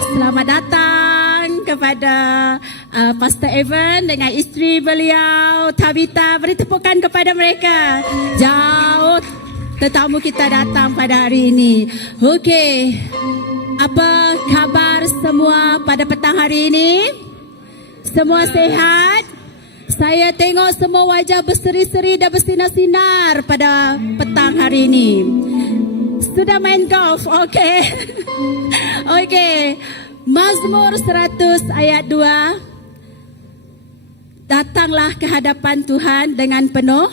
Selamat datang kepada Pastor Evan dengan isteri beliau Tabitha. Beri tepukan kepada mereka. Jauh tetamu kita datang pada hari ini. Okey, apa khabar semua pada petang hari ini? Semua sehat? Saya tengok semua wajah berseri-seri dan bersinar-sinar pada petang hari ini. Sudah main golf, okey. Okey. Mazmur 100 ayat 2. Datanglah ke hadapan Tuhan dengan penuh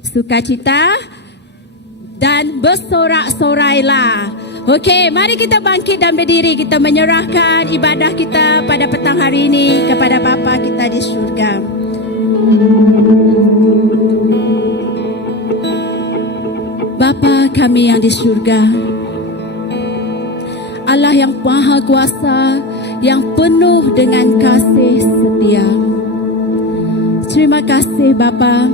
sukacita dan bersorak-sorailah. Okey, mari kita bangkit dan berdiri. Kita menyerahkan ibadah kita pada petang hari ini kepada Bapa kita di syurga. Bapa kami yang di syurga, Allah yang maha kuasa, yang penuh dengan kasih setia. Terima kasih Bapa,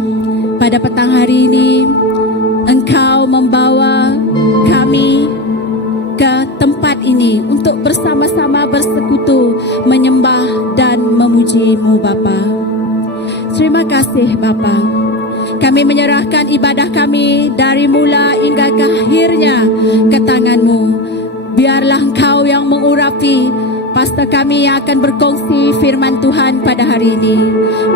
pada petang hari ini Engkau membawa kami ke tempat ini untuk bersama-sama bersekutu menyembah dan memuji-Mu Bapa. Terima kasih Bapa. Kami menyerahkan ibadah kami dari mula hingga ke akhirnya ke tangan-Mu. Biarlah Engkau yang mengurapi pastor kami yang akan berkongsi firman Tuhan pada hari ini.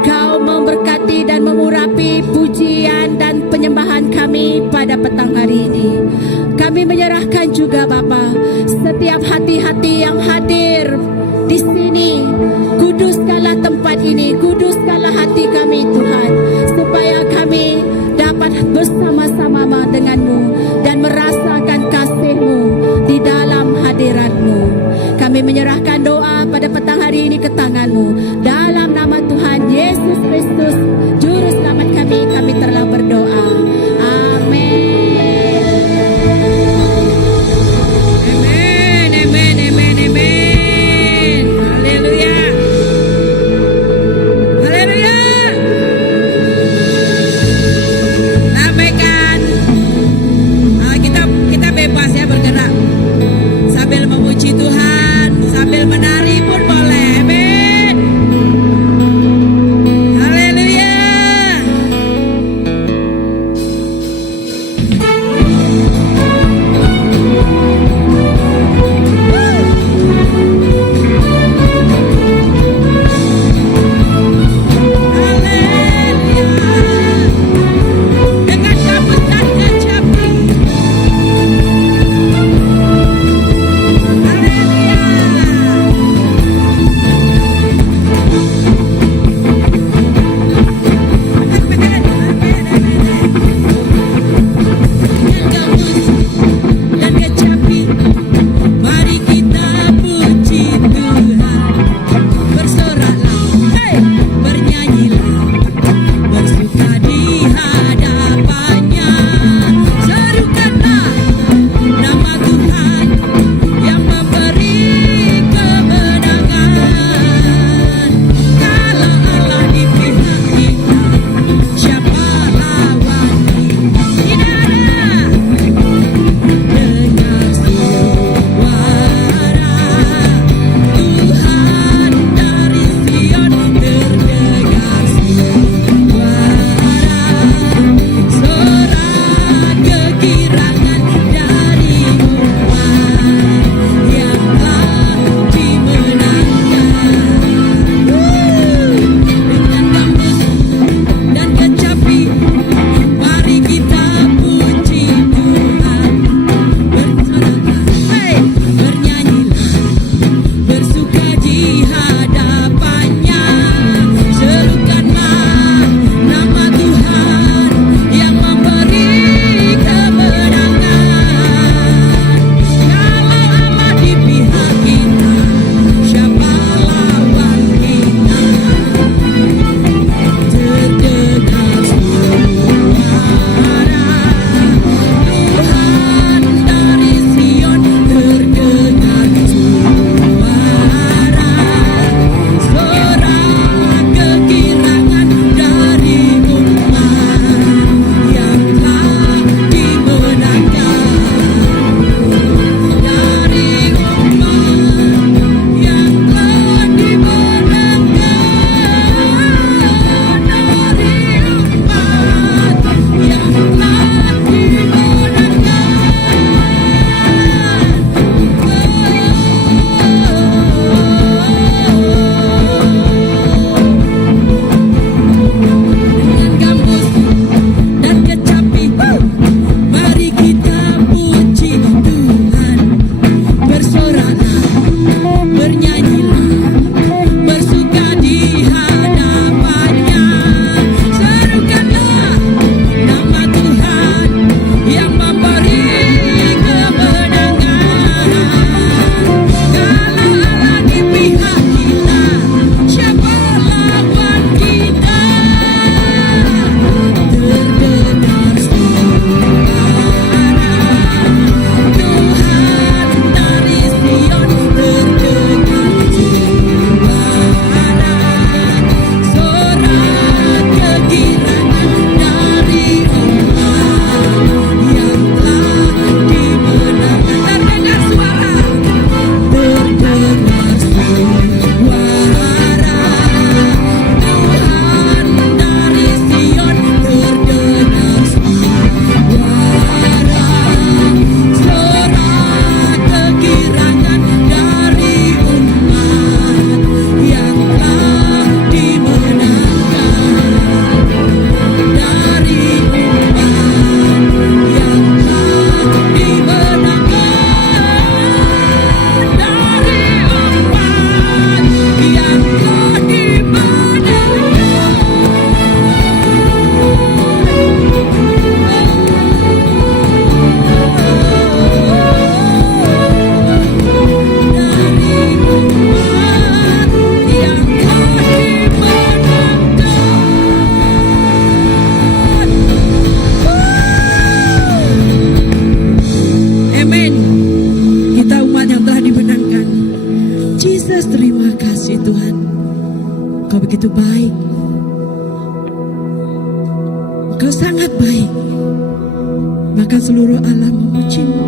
Kau memberkati dan mengurapi pujian dan penyembahan kami pada petang hari ini. Kami menyerahkan juga Bapa setiap hati-hati yang hadir di sini. Kuduskanlah tempat ini, kuduskanlah hati kami Tuhan, supaya kami dapat bersama-sama dengan-Mu dan merasakan kasih-Mu di dalam hadirat-Mu. Kami menyerahkan doa pada petang hari ini ke tangan-Mu. Dalam nama Tuhan Yesus Kristus, Juru Selamat kami telah berdoa. Amin. Yesus, terima kasih Tuhan. Kau begitu baik. Kau sangat baik. Bahkan seluruh alam memujimu.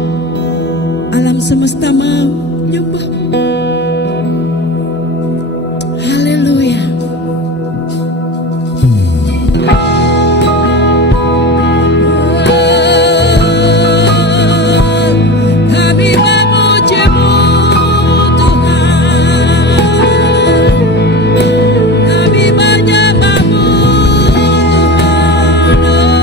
Alam semesta menyembah. Haleluya. Kami memujimu Tuhan. Kami menyembahmu Tuhan.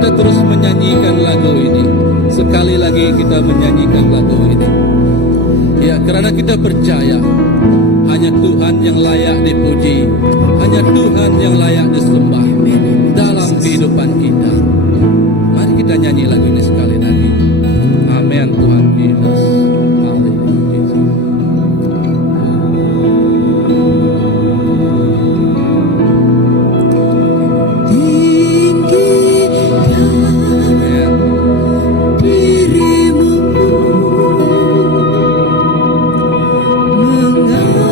kita terus menyanyikan lagu ini. Sekali lagi kita menyanyikan lagu ini. Ya, karena kita percaya hanya Tuhan yang layak dipuji, hanya Tuhan yang layak disembah dalam kehidupan kita. Mari kita nyanyi lagu ini sekali lagi. Amin Tuhan Yesus. Haleluya. Amin. Dirimu mengatasi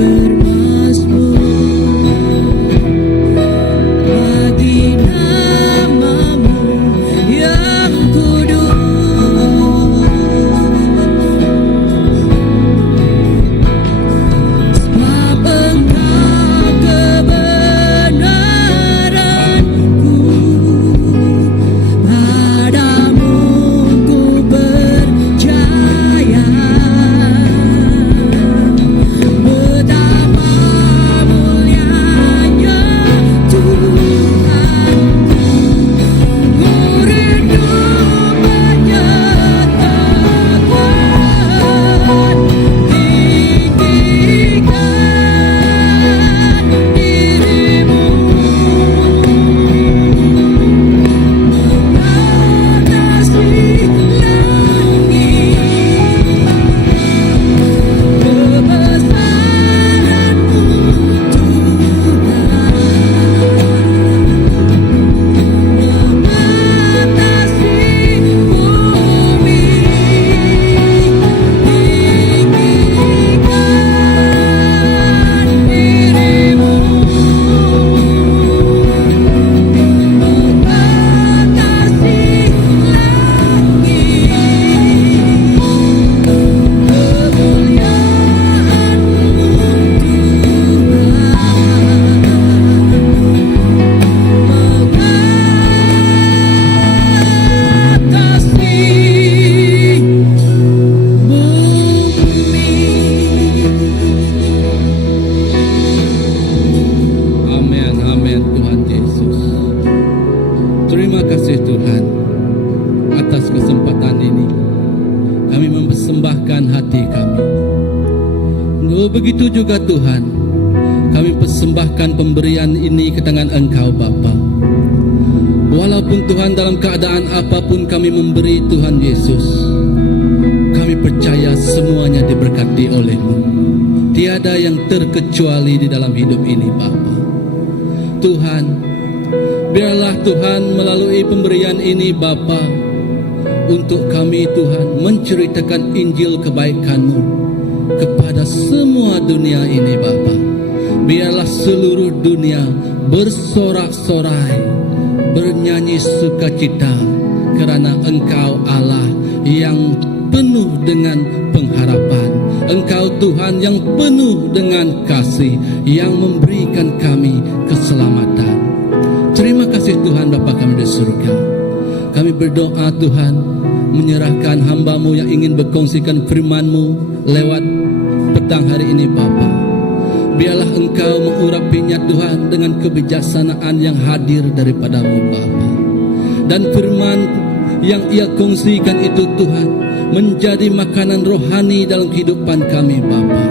bermasmur amin Tuhan Yesus. Terima kasih Tuhan atas kesempatan ini. Kami mempersembahkan hati kami. Oh, begitu juga Tuhan, kami persembahkan pemberian ini ke tangan Engkau Bapa. Walaupun Tuhan dalam keadaan apapun kami memberi Tuhan Yesus, kami percaya semuanya diberkati oleh-Mu. Tiada yang terkecuali di dalam hidup ini Bapa. Tuhan, biarlah Tuhan melalui pemberian ini Bapa, untuk kami Tuhan menceritakan Injil kebaikan-Mu kepada semua dunia ini Bapa. Biarlah seluruh dunia bersorak-sorai, bernyanyi sukacita kerana Engkau Allah yang penuh dengan pengharapan. Engkau Tuhan yang penuh dengan kasih, yang memberikan kami keselamatan. Terima kasih Tuhan Bapa kami di surga. Kami berdoa Tuhan, menyerahkan hamba-Mu yang ingin berkongsikan firman-Mu lewat petang hari ini Bapa. Biarlah Engkau mengurapinya Tuhan dengan kebijaksanaan yang hadir daripada-Mu Bapa. Dan firman yang Ia kongsikan itu Tuhan menjadi makanan rohani dalam kehidupan kami Bapa,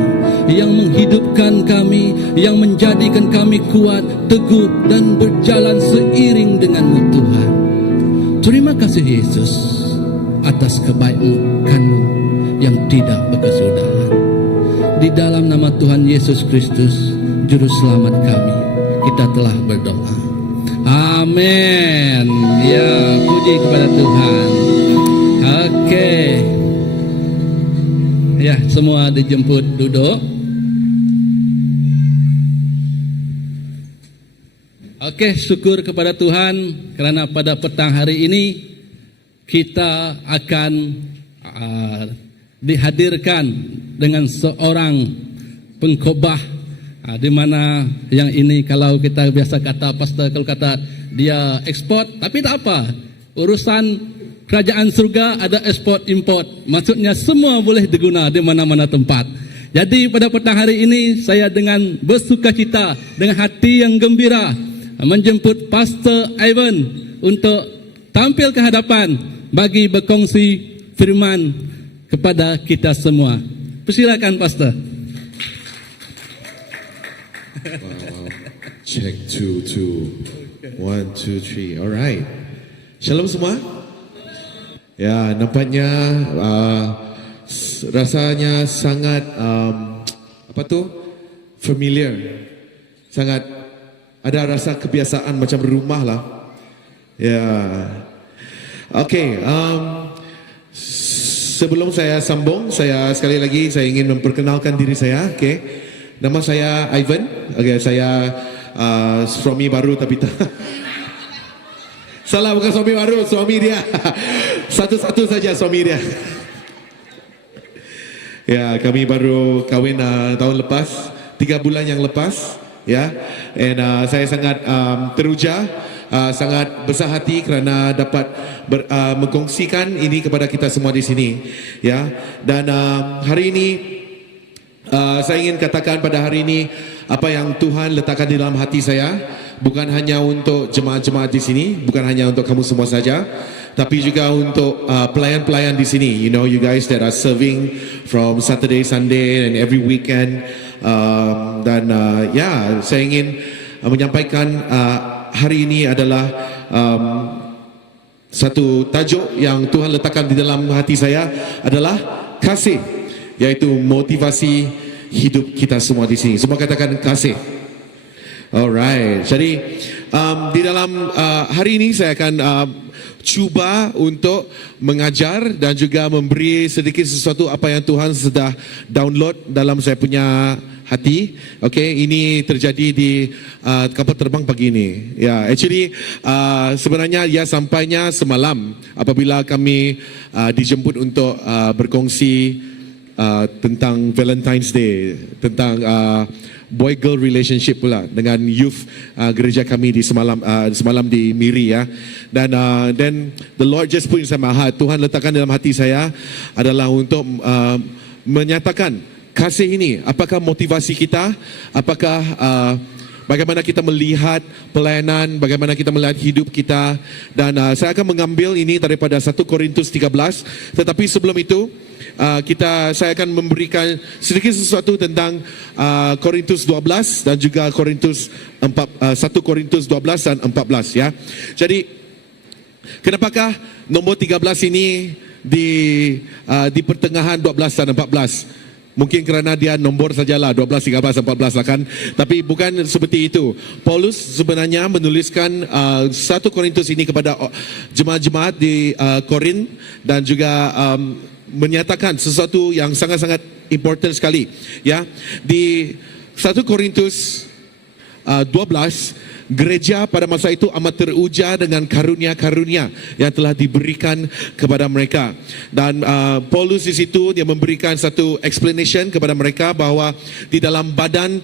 yang menghidupkan kami, yang menjadikan kami kuat, teguh dan berjalan seiring dengan-Mu Tuhan. Terima kasih Yesus atas kebaikan-Mu yang tidak berkesudahan. Di dalam nama Tuhan Yesus Kristus, Juru Selamat kami, kita telah berdoa. Amin. Ya, puji kepada Tuhan. Oke. Ya, semua dijemput duduk. Oke, syukur kepada Tuhan kerana pada petang hari ini kita akan dihadirkan dengan seorang pengkhotbah, di mana yang ini kalau kita biasa kata pastor, kalau kata dia ekspor, tapi tak apa, urusan kerajaan surga ada ekspor import, maksudnya semua boleh diguna di mana-mana tempat. Jadi pada petang hari ini saya dengan bersukacita, dengan hati yang gembira menjemput Pastor Ivan untuk tampil ke hadapan bagi berkongsi firman kepada kita semua. Persilakan Pastor. Wow. Check 2, 2. 1, 2, 3. Alright. Shalom semua. Ya, nampaknya rasanya sangat familiar. Sangat ada rasa kebiasaan macam rumah lah. Ya. Okay. Sebelum saya sambung, saya sekali lagi saya ingin memperkenalkan diri saya. Okay. Nama saya Ivan. Okay, saya suami baru tapi tak. Salah, bukan suami baru, suami dia. Satu-satu saja suami dia. Ya, kami baru kahwin tahun lepas, 3 bulan yang lepas. Ya, and saya sangat teruja, sangat besar hati kerana dapat mengkongsikan ini kepada kita semua di sini. Ya, dan hari ini saya ingin katakan pada hari ini apa yang Tuhan letakkan di dalam hati saya, bukan hanya untuk jemaat-jemaat di sini, bukan hanya untuk kamu semua saja, tapi juga untuk pelayan-pelayan di sini. You know, you guys that are serving from Saturday, Sunday and every weekend. Dan ya, saya ingin menyampaikan hari ini adalah satu tajuk yang Tuhan letakkan di dalam hati saya adalah kasih, yaitu motivasi hidup kita semua di sini. Semua katakan kasih. Alright. Jadi di dalam hari ini saya akan cuba untuk mengajar dan juga memberi sedikit sesuatu apa yang Tuhan sudah download dalam saya punya hati. Okay, ini terjadi di kapal terbang pagi ini. Ya, actually sebenarnya ia sampainya semalam apabila kami dijemput untuk berkongsi tentang Valentine's Day, tentang boy-girl relationship pula dengan youth gereja kami di semalam di Miri ya. Dan then the Lord just put inside my heart, Tuhan letakkan dalam hati saya adalah untuk menyatakan kasih ini. Apakah motivasi kita, apakah bagaimana kita melihat pelayanan, bagaimana kita melihat hidup kita. Dan saya akan mengambil ini daripada 1 Korintus 13. Tetapi sebelum itu, saya akan memberikan sedikit sesuatu tentang Korintus 12 dan juga 1 Korintus 12 dan 14 ya. Jadi kenapakah nombor 13 ini di pertengahan 12 dan 14? Mungkin kerana dia nombor sajalah 12, 13, 14 lah kan. Tapi bukan seperti itu. Paulus sebenarnya menuliskan 1 Korintus ini kepada jemaat-jemaat di Korin dan juga menyatakan sesuatu yang sangat-sangat important sekali. Ya, di 1 Korintus 12, gereja pada masa itu amat teruja dengan karunia-karunia yang telah diberikan kepada mereka. Dan Paulus di situ dia memberikan satu explanation kepada mereka bahawa di dalam badan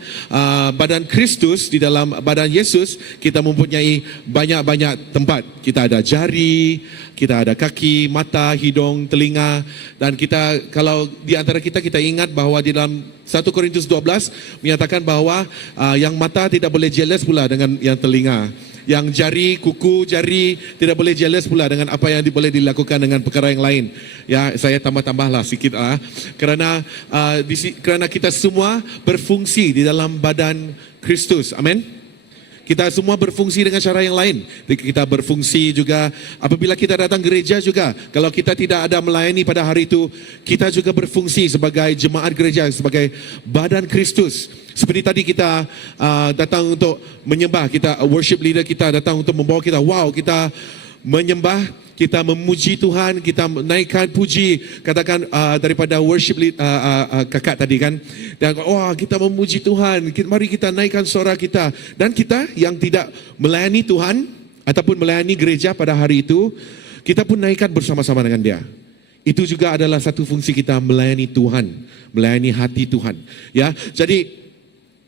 Kristus, di dalam badan Yesus, kita mempunyai banyak-banyak tempat. Kita ada jari, kita ada kaki, mata, hidung, telinga. Dan kita, kalau di antara kita ingat bahawa di dalam 1 Korintus 12 menyatakan bahawa yang mata tidak boleh jealous pula dengan yang telinga. Yang jari, kuku, jari tidak boleh jealous pula dengan apa yang boleh dilakukan dengan perkara yang lain. Ya, saya tambah-tambahlah sikit kerana kita semua berfungsi di dalam badan Kristus. Amin. Kita semua berfungsi dengan cara yang lain. Kita berfungsi juga apabila kita datang gereja juga. Kalau kita tidak ada melayani pada hari itu, kita juga berfungsi sebagai jemaat gereja, sebagai badan Kristus. Seperti tadi kita datang untuk menyembah, kita worship leader kita datang untuk membawa kita. Wow, kita menyembah, kita memuji Tuhan, kita naikkan puji, katakan daripada worship kakak tadi kan. Dan kita memuji Tuhan, mari kita naikkan suara kita. Dan kita yang tidak melayani Tuhan ataupun melayani gereja pada hari itu, kita pun naikkan bersama-sama dengan dia. Itu juga adalah satu fungsi kita, melayani Tuhan, melayani hati Tuhan. Ya, jadi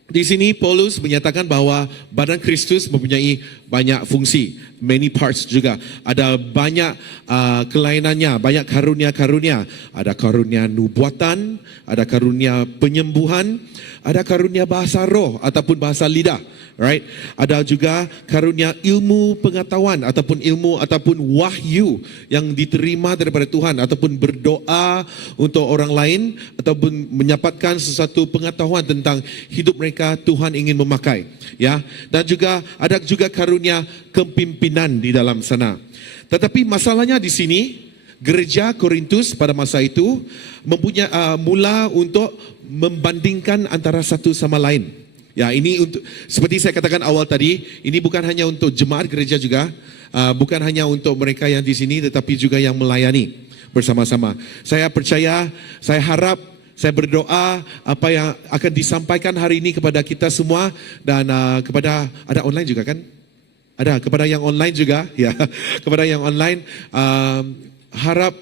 di sini Paulus menyatakan bahawa badan Kristus mempunyai banyak fungsi, many parts juga. Ada banyak kelainannya, banyak karunia-karunia. Ada karunia nubuatan, ada karunia penyembuhan, ada karunia bahasa roh ataupun bahasa lidah. Right? Ada juga karunia ilmu pengetahuan ataupun ilmu ataupun wahyu yang diterima daripada Tuhan, ataupun berdoa untuk orang lain ataupun menyapatkan sesuatu pengetahuan tentang hidup mereka Tuhan ingin memakai. Ya, dan juga ada juga karunia kepimpinan di dalam sana. Tetapi masalahnya di sini, gereja Korintus pada masa itu mempunyai mula untuk membandingkan antara satu sama lain. Ya, ini untuk, seperti saya katakan awal tadi, ini bukan hanya untuk jemaat gereja juga, bukan hanya untuk mereka yang di sini, tetapi juga yang melayani bersama-sama. Saya percaya, saya harap, saya berdoa apa yang akan disampaikan hari ini kepada kita semua, dan kepada, ada online juga kan? Ada, kepada yang online juga, ya, kepada yang online, harap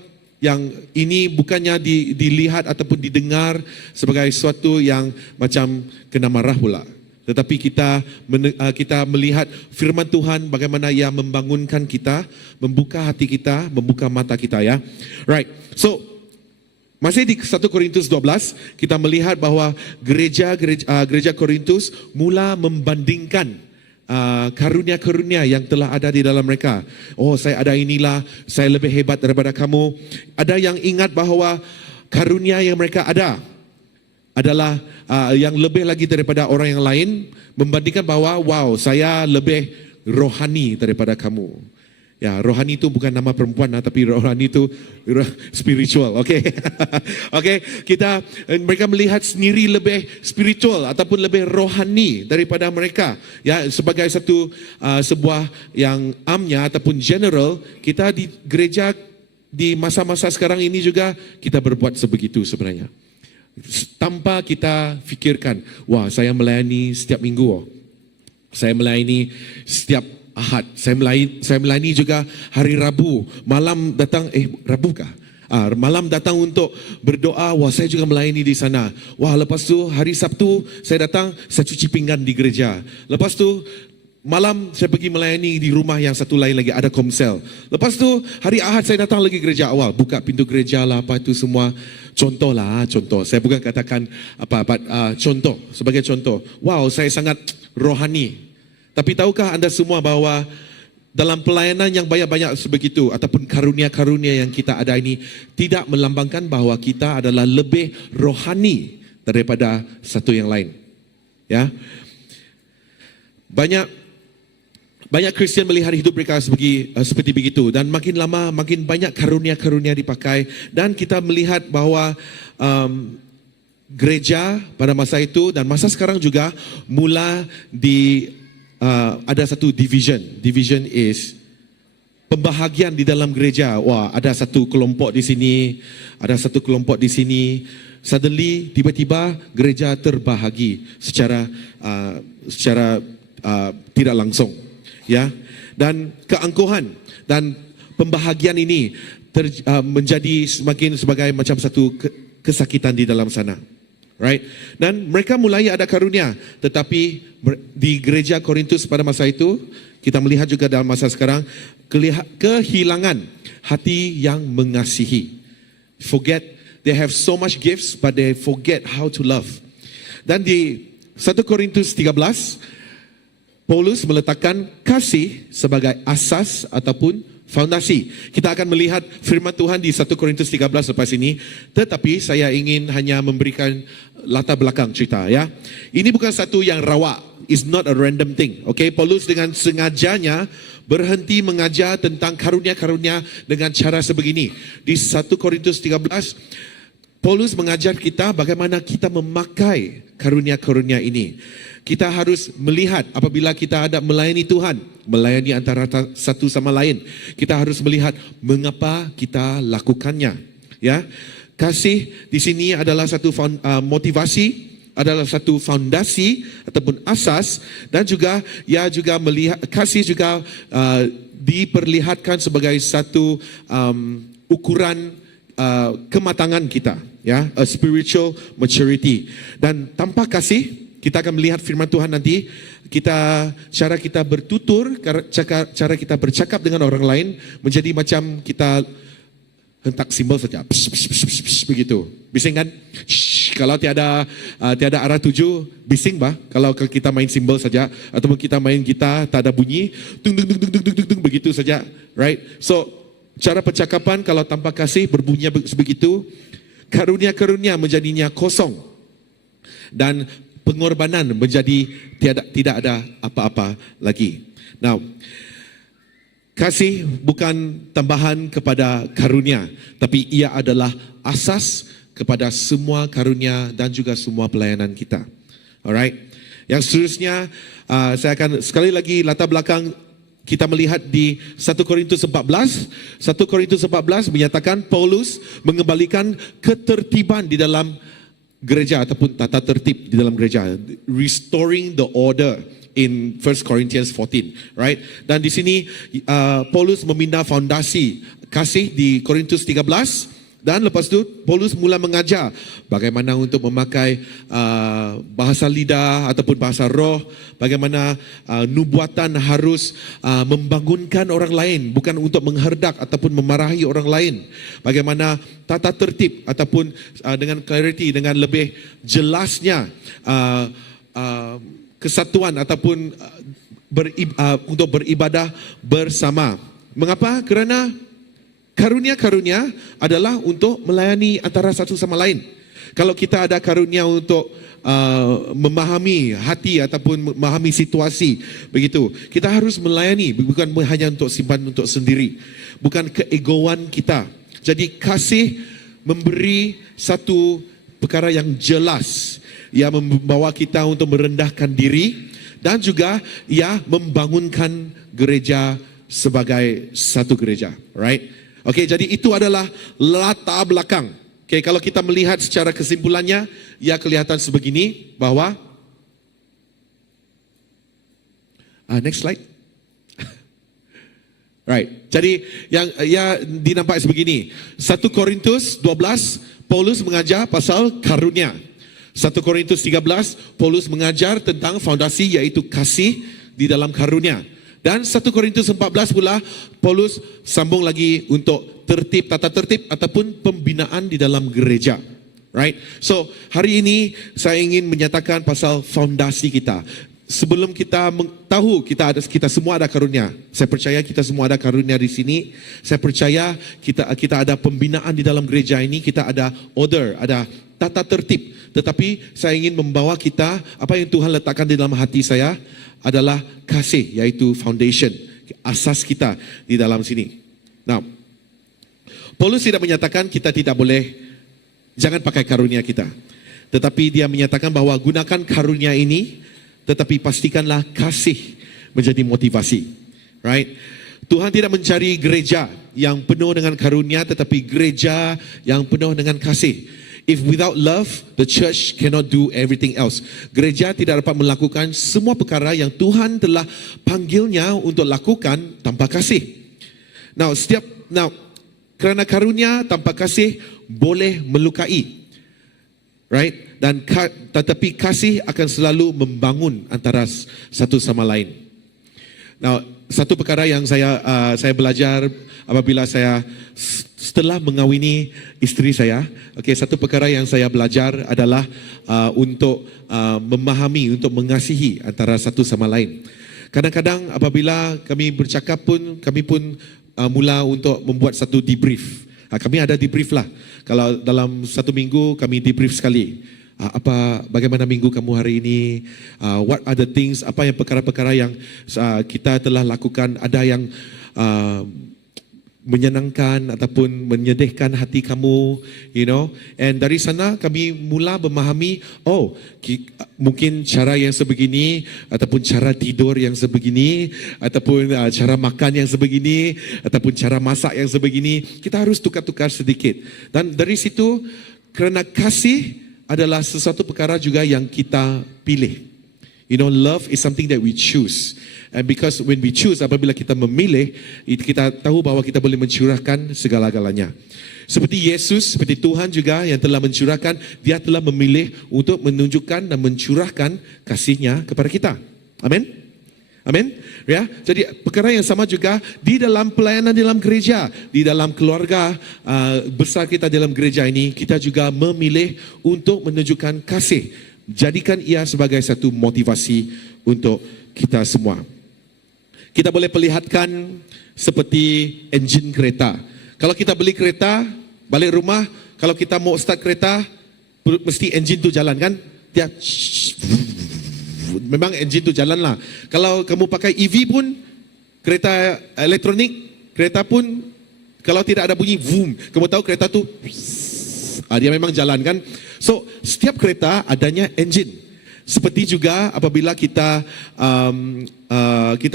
yang ini bukannya dilihat ataupun didengar sebagai sesuatu yang macam kena marah pula. Tetapi kita melihat firman Tuhan bagaimana ia membangunkan kita, membuka hati kita, membuka mata kita ya. Right. So, masih di 1 Korintus 12, kita melihat bahawa gereja Korintus mula membandingkan karunia-karunia yang telah ada di dalam mereka. Oh, saya ada inilah, saya lebih hebat daripada kamu. Ada yang ingat bahawa karunia yang mereka ada adalah yang lebih lagi daripada orang yang lain, membandingkan bahawa wow, saya lebih rohani daripada kamu. Ya, rohani itu bukan nama perempuan, tapi rohani itu spiritual. Okey. Okey, mereka melihat sendiri lebih spiritual ataupun lebih rohani daripada mereka. Ya, sebagai sebuah yang amnya ataupun general, kita di gereja di masa-masa sekarang ini juga kita berbuat sebegitu sebenarnya. Tanpa kita fikirkan, wah, saya melayani setiap minggu. Saya melayani setiap Ahad, saya melayani juga hari Rabu, malam datang, Rabu kah? Malam datang untuk berdoa, wah, saya juga melayani di sana. Wah, lepas tu hari Sabtu saya datang, saya cuci pinggan di gereja. Lepas tu malam saya pergi melayani di rumah yang satu lain lagi, ada komsel. Lepas tu hari Ahad saya datang lagi gereja awal, buka pintu gereja lah, apa itu semua. Contoh lah, contoh. Saya bukan katakan apa-apa, contoh, sebagai contoh. Wow, saya sangat rohani. Tapi tahukah anda semua bahwa dalam pelayanan yang banyak-banyak sebegitu ataupun karunia-karunia yang kita ada ini tidak melambangkan bahwa kita adalah lebih rohani daripada satu yang lain. Ya. Banyak Kristian melihat hidup mereka seperti begitu, dan makin lama makin banyak karunia-karunia dipakai, dan kita melihat bahwa gereja pada masa itu dan masa sekarang juga mula ada satu division. Division is pembahagian di dalam gereja. Wah, ada satu kelompok di sini, ada satu kelompok di sini. Suddenly, tiba-tiba gereja terbahagi secara tidak langsung, ya. Dan keangkuhan dan pembahagian ini menjadi semakin sebagai macam satu kesakitan di dalam sana. Right? Dan mereka mulai ada karunia, tetapi di gereja Korintus pada masa itu, kita melihat juga dalam masa sekarang, kehilangan hati yang mengasihi. They have so much gifts, but they forget how to love. Dan di 1 Korintus 13, Paulus meletakkan kasih sebagai asas ataupun fondasi. Kita akan melihat firman Tuhan di 1 Korintus 13 lepas ini, tetapi saya ingin hanya memberikan latar belakang cerita, ya. Ini bukan satu yang rawak. It's not a random thing. Okay, Paulus dengan sengajanya berhenti mengajar tentang karunia-karunia dengan cara sebegini. Di 1 Korintus 13, Paulus mengajar kita bagaimana kita memakai karunia-karunia ini. Kita harus melihat apabila kita ada melayani Tuhan, melayani antara satu sama lain, kita harus melihat mengapa kita lakukannya. Ya, kasih di sini adalah satu motivasi, adalah satu fondasi ataupun asas, dan juga melihat kasih juga diperlihatkan sebagai satu ukuran kematangan kita, ya, a spiritual maturity. Dan tanpa kasih, kita akan melihat firman Tuhan nanti, cara kita bertutur, cara kita bercakap dengan orang lain menjadi macam kita hentak simbol saja, begitu. Bising kan? Kalau tiada arah tuju, bising bah. Kalau kita main simbol saja ataupun kita main gitar tak ada bunyi, tung begitu saja, right? So cara percakapan kalau tanpa kasih berbunyi begitu, karunia-karunia menjadinya kosong dan pengorbanan menjadi tidak ada apa-apa lagi. Now, kasih bukan tambahan kepada karunia, tapi ia adalah asas kepada semua karunia dan juga semua pelayanan kita. Alright. Yang seterusnya, saya akan sekali lagi latar belakang kita melihat di 1 Korintus 14. 1 Korintus 14 menyatakan Paulus mengembalikan ketertiban di dalam gereja ataupun tata tertib di dalam gereja, restoring the order in 1 Corinthians 14, right? Dan di sini Paulus membina fondasi kasih di Korintus 13, dan lepas itu Paulus mula mengajar bagaimana untuk memakai bahasa lidah ataupun bahasa roh, bagaimana nubuatan harus membangunkan orang lain, bukan untuk mengherdak ataupun memarahi orang lain, bagaimana tata tertib ataupun dengan clarity, dengan lebih jelasnya kesatuan ataupun untuk beribadah bersama. Mengapa? Kerana karunia-karunia adalah untuk melayani antara satu sama lain. Kalau kita ada karunia untuk memahami hati ataupun memahami situasi, begitu, kita harus melayani, bukan hanya untuk simpan untuk sendiri, bukan keegoan kita. Jadi kasih memberi satu perkara yang jelas, ia membawa kita untuk merendahkan diri, dan juga ia membangunkan gereja sebagai satu gereja, right? Okey, jadi itu adalah latar belakang. Okey, kalau kita melihat secara kesimpulannya, ia kelihatan sebegini bahwa next slide. Right. Jadi yang dinampak sebegini. 1 Korintus 12, Paulus mengajar pasal karunia. 1 Korintus 13, Paulus mengajar tentang fondasi iaitu kasih di dalam karunia. Dan 1 Korintus 14 pula, Paulus sambung lagi untuk tertib, tata tertib ataupun pembinaan di dalam gereja. Right? So, hari ini saya ingin menyatakan pasal fondasi kita. sebelum kita tahu kita semua ada karunia. Saya percaya kita semua ada karunia di sini. Saya percaya kita ada pembinaan di dalam gereja ini, kita ada order, ada tata tertib. Tetapi saya ingin membawa kita, apa yang Tuhan letakkan di dalam hati saya adalah kasih, yaitu foundation, asas kita di dalam sini. Now, Paulus tidak menyatakan kita tidak boleh, jangan pakai karunia kita. Tetapi dia menyatakan bahwa gunakan karunia ini, tetapi pastikanlah kasih menjadi motivasi. Right? Tuhan tidak mencari gereja yang penuh dengan karunia, tetapi gereja yang penuh dengan kasih. If without love, the church cannot do everything else. Gereja tidak dapat melakukan semua perkara yang Tuhan telah panggilnya untuk lakukan tanpa kasih. Now, kerana karunia tanpa kasih boleh melukai. Right? Dan tetapi kasih akan selalu membangun antara satu sama lain. Now, satu perkara yang saya belajar apabila saya setelah mengawini isteri saya, satu perkara yang saya belajar adalah untuk memahami, untuk mengasihi antara satu sama lain. Kadang-kadang apabila kami bercakap pun, kami pun mula untuk membuat satu debrief. Kami ada debrief lah. Kalau dalam satu minggu kami debrief sekali. Bagaimana minggu kamu hari ini? What are the things? Apa yang perkara-perkara yang kita telah lakukan? Ada yang menyenangkan ataupun menyedihkan hati kamu, and dari sana kami mula memahami, mungkin cara yang sebegini ataupun cara tidur yang sebegini ataupun cara makan yang sebegini ataupun cara masak yang sebegini, kita harus tukar-tukar sedikit. Dan dari situ, kerana kasih adalah sesuatu perkara juga yang kita pilih. Love is something that we choose. And because when we choose, apabila kita memilih, kita tahu bahwa kita boleh mencurahkan segala-galanya. Seperti Yesus, seperti Tuhan juga yang telah mencurahkan, dia telah memilih untuk menunjukkan dan mencurahkan kasih-Nya kepada kita. Amin? Amin? Ya, jadi perkara yang sama juga di dalam pelayanan dalam gereja, di dalam keluarga besar kita dalam gereja ini, kita juga memilih untuk menunjukkan kasih. Jadikan ia sebagai satu motivasi untuk kita semua. Kita boleh perlihatkan seperti enjin kereta. Kalau kita beli kereta, balik rumah, kalau kita mau start kereta, mesti enjin tu jalan kan? Dia memang enjin tu jalan lah. Kalau kamu pakai EV pun, kereta elektronik, kereta pun, kalau tidak ada bunyi, boom, kamu tahu kereta tu, dia memang jalan kan? So, setiap kereta adanya enjin. Seperti juga apabila kita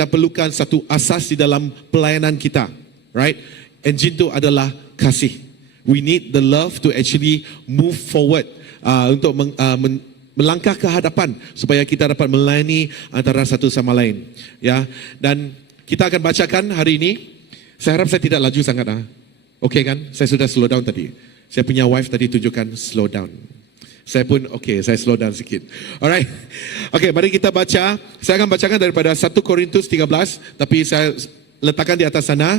perlukan satu asas di dalam pelayanan kita, right? Engine itu adalah kasih. We need the love to actually move forward, untuk melangkah ke hadapan supaya kita dapat melayani antara satu sama lain. Ya, dan kita akan bacakan hari ini. Saya harap saya tidak laju sangat. Okay kan? Saya sudah slow down tadi. Saya punya wife tadi tunjukkan slow down. Saya pun saya slow down sikit. Alright. Okay, mari kita baca. Saya akan bacakan daripada 1 Korintus 13, tapi saya letakkan di atas sana.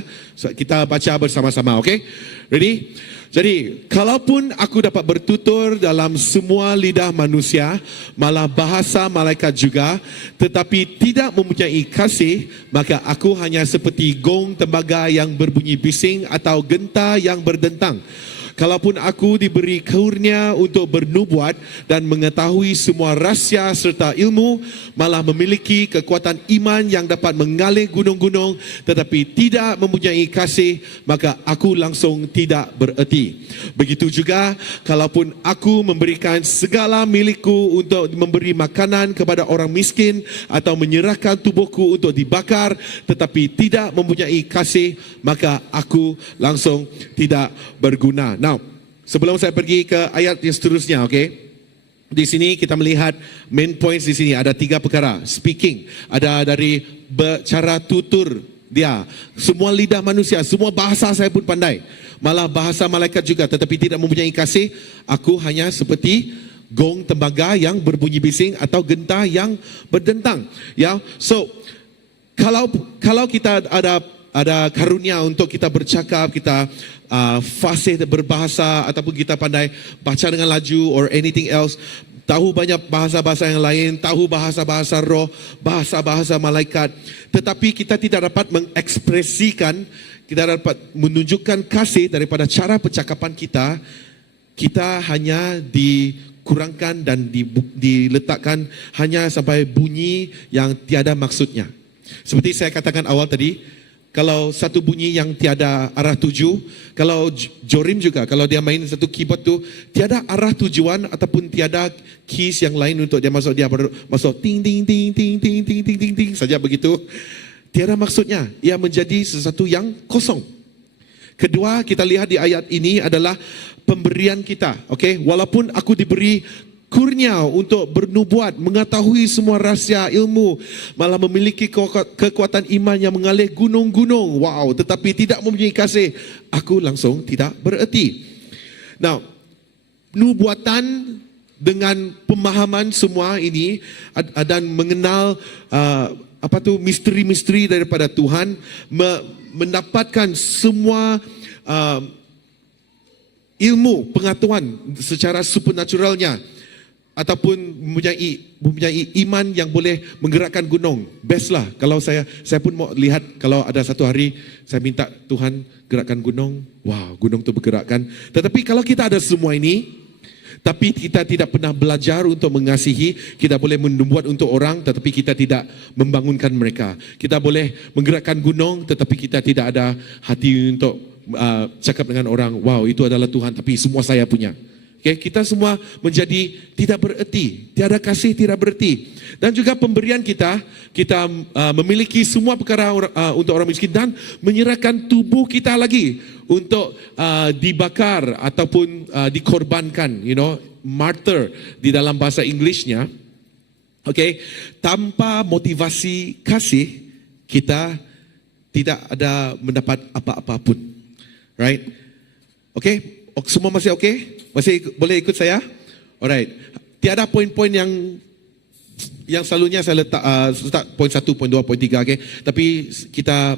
Kita baca bersama-sama, okay? Ready? Jadi, kalaupun aku dapat bertutur dalam semua lidah manusia, malah bahasa malaikat juga, tetapi tidak mempunyai kasih, maka aku hanya seperti gong tembaga yang berbunyi bising atau genta yang berdentang. Kalaupun aku diberi karunia untuk bernubuat dan mengetahui semua rahsia serta ilmu, malah memiliki kekuatan iman yang dapat mengalih gunung-gunung, tetapi tidak mempunyai kasih, maka aku langsung tidak bererti. Begitu juga, kalaupun aku memberikan segala milikku untuk memberi makanan kepada orang miskin atau menyerahkan tubuhku untuk dibakar, tetapi tidak mempunyai kasih, maka aku langsung tidak berguna. Now, sebelum saya pergi ke ayat yang seterusnya, okay? Di sini kita melihat main points di sini. Ada 3 perkara. Speaking. Ada dari cara tutur dia. Semua lidah manusia. Semua bahasa saya pun pandai. Malah bahasa malaikat juga. Tetapi tidak mempunyai kasih. Aku hanya seperti gong tembaga yang berbunyi bising atau genta yang berdentang. Ya. So, kalau kita ada karunia untuk kita bercakap, kita fasih berbahasa ataupun kita pandai baca dengan laju or anything else, tahu banyak bahasa-bahasa yang lain, tahu bahasa-bahasa roh, bahasa-bahasa malaikat, tetapi kita tidak dapat mengekspresikan, tidak dapat menunjukkan kasih daripada cara percakapan kita, kita hanya dikurangkan dan diletakkan hanya sampai bunyi yang tiada maksudnya. Seperti saya katakan awal tadi, kalau satu bunyi yang tiada arah tuju, kalau Jorim juga, kalau dia main satu keyboard tu, tiada arah tujuan ataupun tiada keys yang lain untuk dia masuk ting ting ting ting ting ting ting ting ting saja begitu. Tiada maksudnya, ia menjadi sesuatu yang kosong. Kedua, kita lihat di ayat ini adalah pemberian kita, okey? Walaupun aku diberi kurnia untuk bernubuat, mengetahui semua rahsia ilmu, malah memiliki kekuatan iman yang mengalih gunung-gunung. Wow, tetapi tidak mempunyai kasih, aku langsung tidak bererti. Now, nubuatan dengan pemahaman semua ini dan mengenal misteri-misteri daripada Tuhan, mendapatkan semua ilmu pengetahuan secara supernaturalnya, ataupun mempunyai iman yang boleh menggerakkan gunung. Best lah. Kalau saya pun mau lihat, kalau ada satu hari saya minta Tuhan gerakkan gunung, wow, gunung tu bergerakkan. Tetapi kalau kita ada semua ini, tapi kita tidak pernah belajar untuk mengasihi, kita boleh membuat untuk orang tetapi kita tidak membangunkan mereka. Kita boleh menggerakkan gunung tetapi kita tidak ada hati untuk cakap dengan orang, wow, itu adalah Tuhan tapi semua saya punya. Okay, kita semua menjadi tidak bererti, tiada kasih, tidak bererti. Dan juga pemberian kita memiliki semua perkara untuk orang miskin dan menyerahkan tubuh kita lagi untuk dibakar ataupun dikorbankan, martyr di dalam bahasa Inggrisnya. Okay, tanpa motivasi kasih kita tidak ada mendapat apa-apa pun, right? Okay. Semua masih okey? Masih boleh ikut saya? Alright. Tiada poin-poin yang selalunya saya letak poin 1, poin 2, poin 3, okey. Tapi kita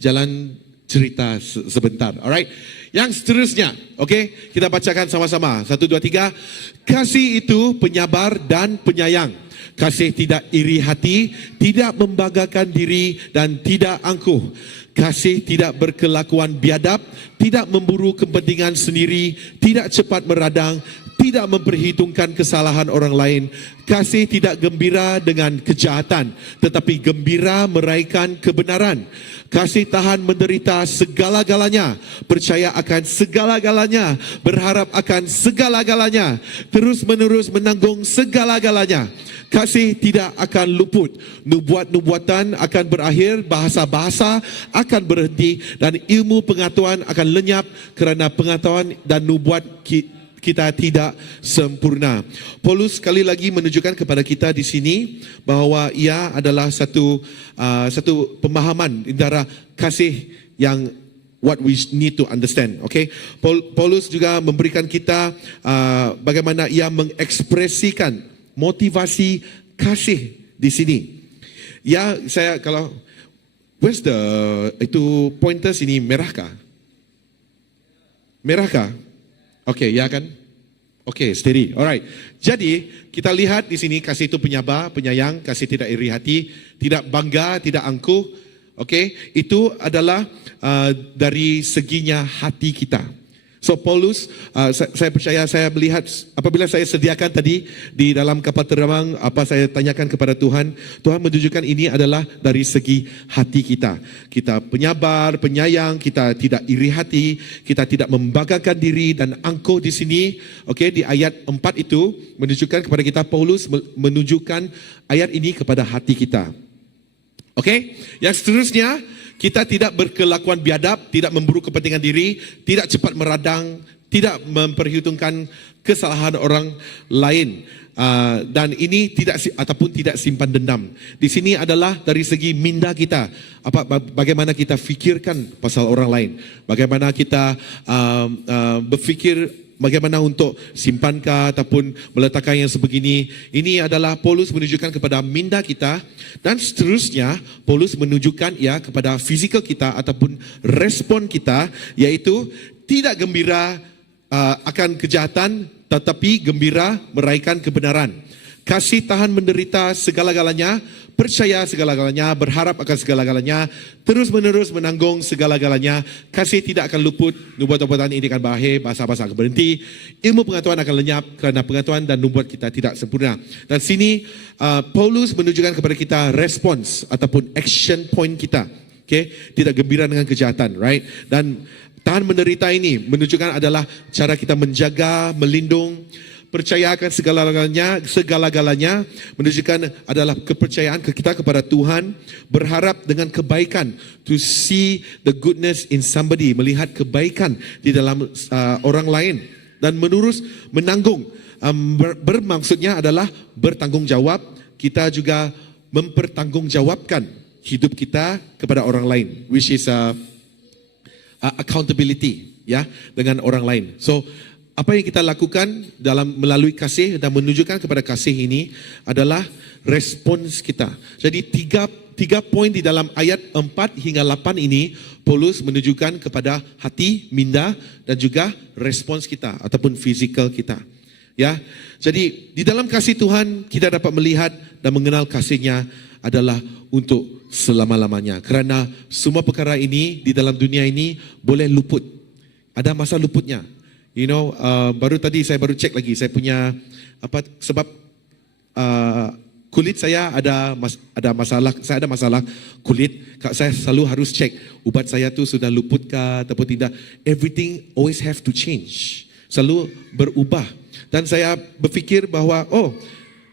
jalan cerita sebentar. Alright. Yang seterusnya, okey, kita bacakan sama-sama. 1, 2, 3. Kasih itu penyabar dan penyayang. Kasih tidak iri hati, tidak membanggakan diri dan tidak angkuh. Kasih tidak berkelakuan biadab, tidak memburu kepentingan sendiri, tidak cepat meradang, tidak memperhitungkan kesalahan orang lain. Kasih tidak gembira dengan kejahatan, tetapi gembira meraihkan kebenaran. Kasih tahan menderita segala-galanya, percaya akan segala-galanya, berharap akan segala-galanya, terus-menerus menanggung segala-galanya. Kasih tidak akan luput, nubuat-nubuatan akan berakhir, bahasa-bahasa akan berhenti dan ilmu pengetahuan akan lenyap kerana pengetahuan dan nubuat kita tidak sempurna. Paulus sekali lagi menunjukkan kepada kita di sini bahawa ia adalah satu pemahaman antara kasih yang what we need to understand. Okay, Paulus juga memberikan kita bagaimana ia mengekspresikan motivasi kasih di sini. Ya, saya kalau where's itu pointers ini merahkah? Merahkah? Okay, ya kan? Okay, steady. Alright. Jadi, kita lihat di sini kasih itu penyabar, penyayang, kasih tidak iri hati, tidak bangga, tidak angkuh. Okay, itu adalah dari seginya hati kita. So Paulus, saya percaya, saya melihat apabila saya sediakan tadi di dalam kapal terbang, apa saya tanyakan kepada Tuhan, Tuhan menunjukkan ini adalah dari segi hati kita. Kita penyabar, penyayang, kita tidak iri hati, kita tidak membanggakan diri dan angkuh di sini. Okay, di ayat 4 itu menunjukkan kepada kita, Paulus menunjukkan ayat ini kepada hati kita. Okay, yang seterusnya, kita tidak berkelakuan biadab, tidak memburu kepentingan diri, tidak cepat meradang, tidak memperhitungkan kesalahan orang lain. Dan ini tidak simpan dendam. Di sini adalah dari segi minda kita. Bagaimana kita fikirkan pasal orang lain. Bagaimana kita berfikir bagaimana untuk simpankah ataupun meletakkan yang sebegini. Ini adalah Paulus menunjukkan kepada minda kita. Dan seterusnya Paulus menunjukkan kepada fizikal kita ataupun respon kita, iaitu tidak gembira akan kejahatan, tetapi gembira meraihkan kebenaran. Kasih tahan menderita segala-galanya, percaya segala-galanya, berharap akan segala-galanya, terus-menerus menanggung segala-galanya. Kasih tidak akan luput, nubuat-nubuatan ini akan berakhir, bahasa-bahasa akan berhenti, ilmu pengetahuan akan lenyap kerana pengetahuan dan nubuat kita tidak sempurna. Dan sini Paulus menunjukkan kepada kita respons ataupun action point kita. Okay? Tidak gembira dengan kejahatan, right? Dan tahan menderita ini menunjukkan adalah cara kita menjaga, melindung, percaya akan segala-galanya menunjukkan adalah kepercayaan kita kepada Tuhan, berharap dengan kebaikan, to see the goodness in somebody, melihat kebaikan di dalam orang lain, dan menanggung. Bermaksudnya adalah bertanggungjawab. Kita juga mempertanggungjawabkan hidup kita kepada orang lain, which is accountability, ya, dengan orang lain. So apa yang kita lakukan dalam melalui kasih dan menunjukkan kepada kasih ini adalah respons kita. Jadi tiga poin di dalam ayat 4 hingga 8 ini Paulus menunjukkan kepada hati, minda dan juga respons kita ataupun fizikal kita. Ya. Jadi di dalam kasih Tuhan kita dapat melihat dan mengenal kasihnya adalah untuk selama-lamanya. Kerana semua perkara ini di dalam dunia ini boleh luput. Ada masa luputnya. You know, baru tadi saya baru cek lagi saya punya sebab kulit saya ada masalah, saya ada masalah kulit, saya selalu harus cek ubat saya tu sudah luputkah ataupun tidak. Everything always have to change, selalu berubah. Dan saya berfikir bahawa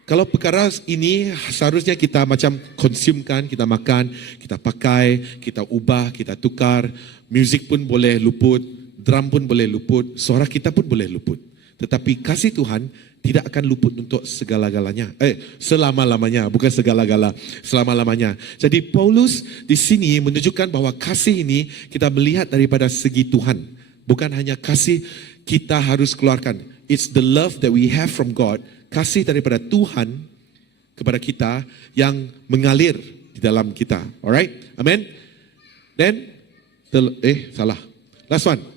kalau perkara ini seharusnya kita macam konsumkan, kita makan, kita pakai, kita ubah, kita tukar, muzik pun boleh luput, drum pun boleh luput, suara kita pun boleh luput. Tetapi kasih Tuhan tidak akan luput untuk segala-galanya. Selama-lamanya, bukan segala-gala, selama-lamanya. Jadi Paulus di sini menunjukkan bahawa kasih ini kita melihat daripada segi Tuhan. Bukan hanya kasih kita harus keluarkan. It's the love that we have from God. Kasih daripada Tuhan kepada kita yang mengalir di dalam kita. Alright? Amen? Then, salah. Last one.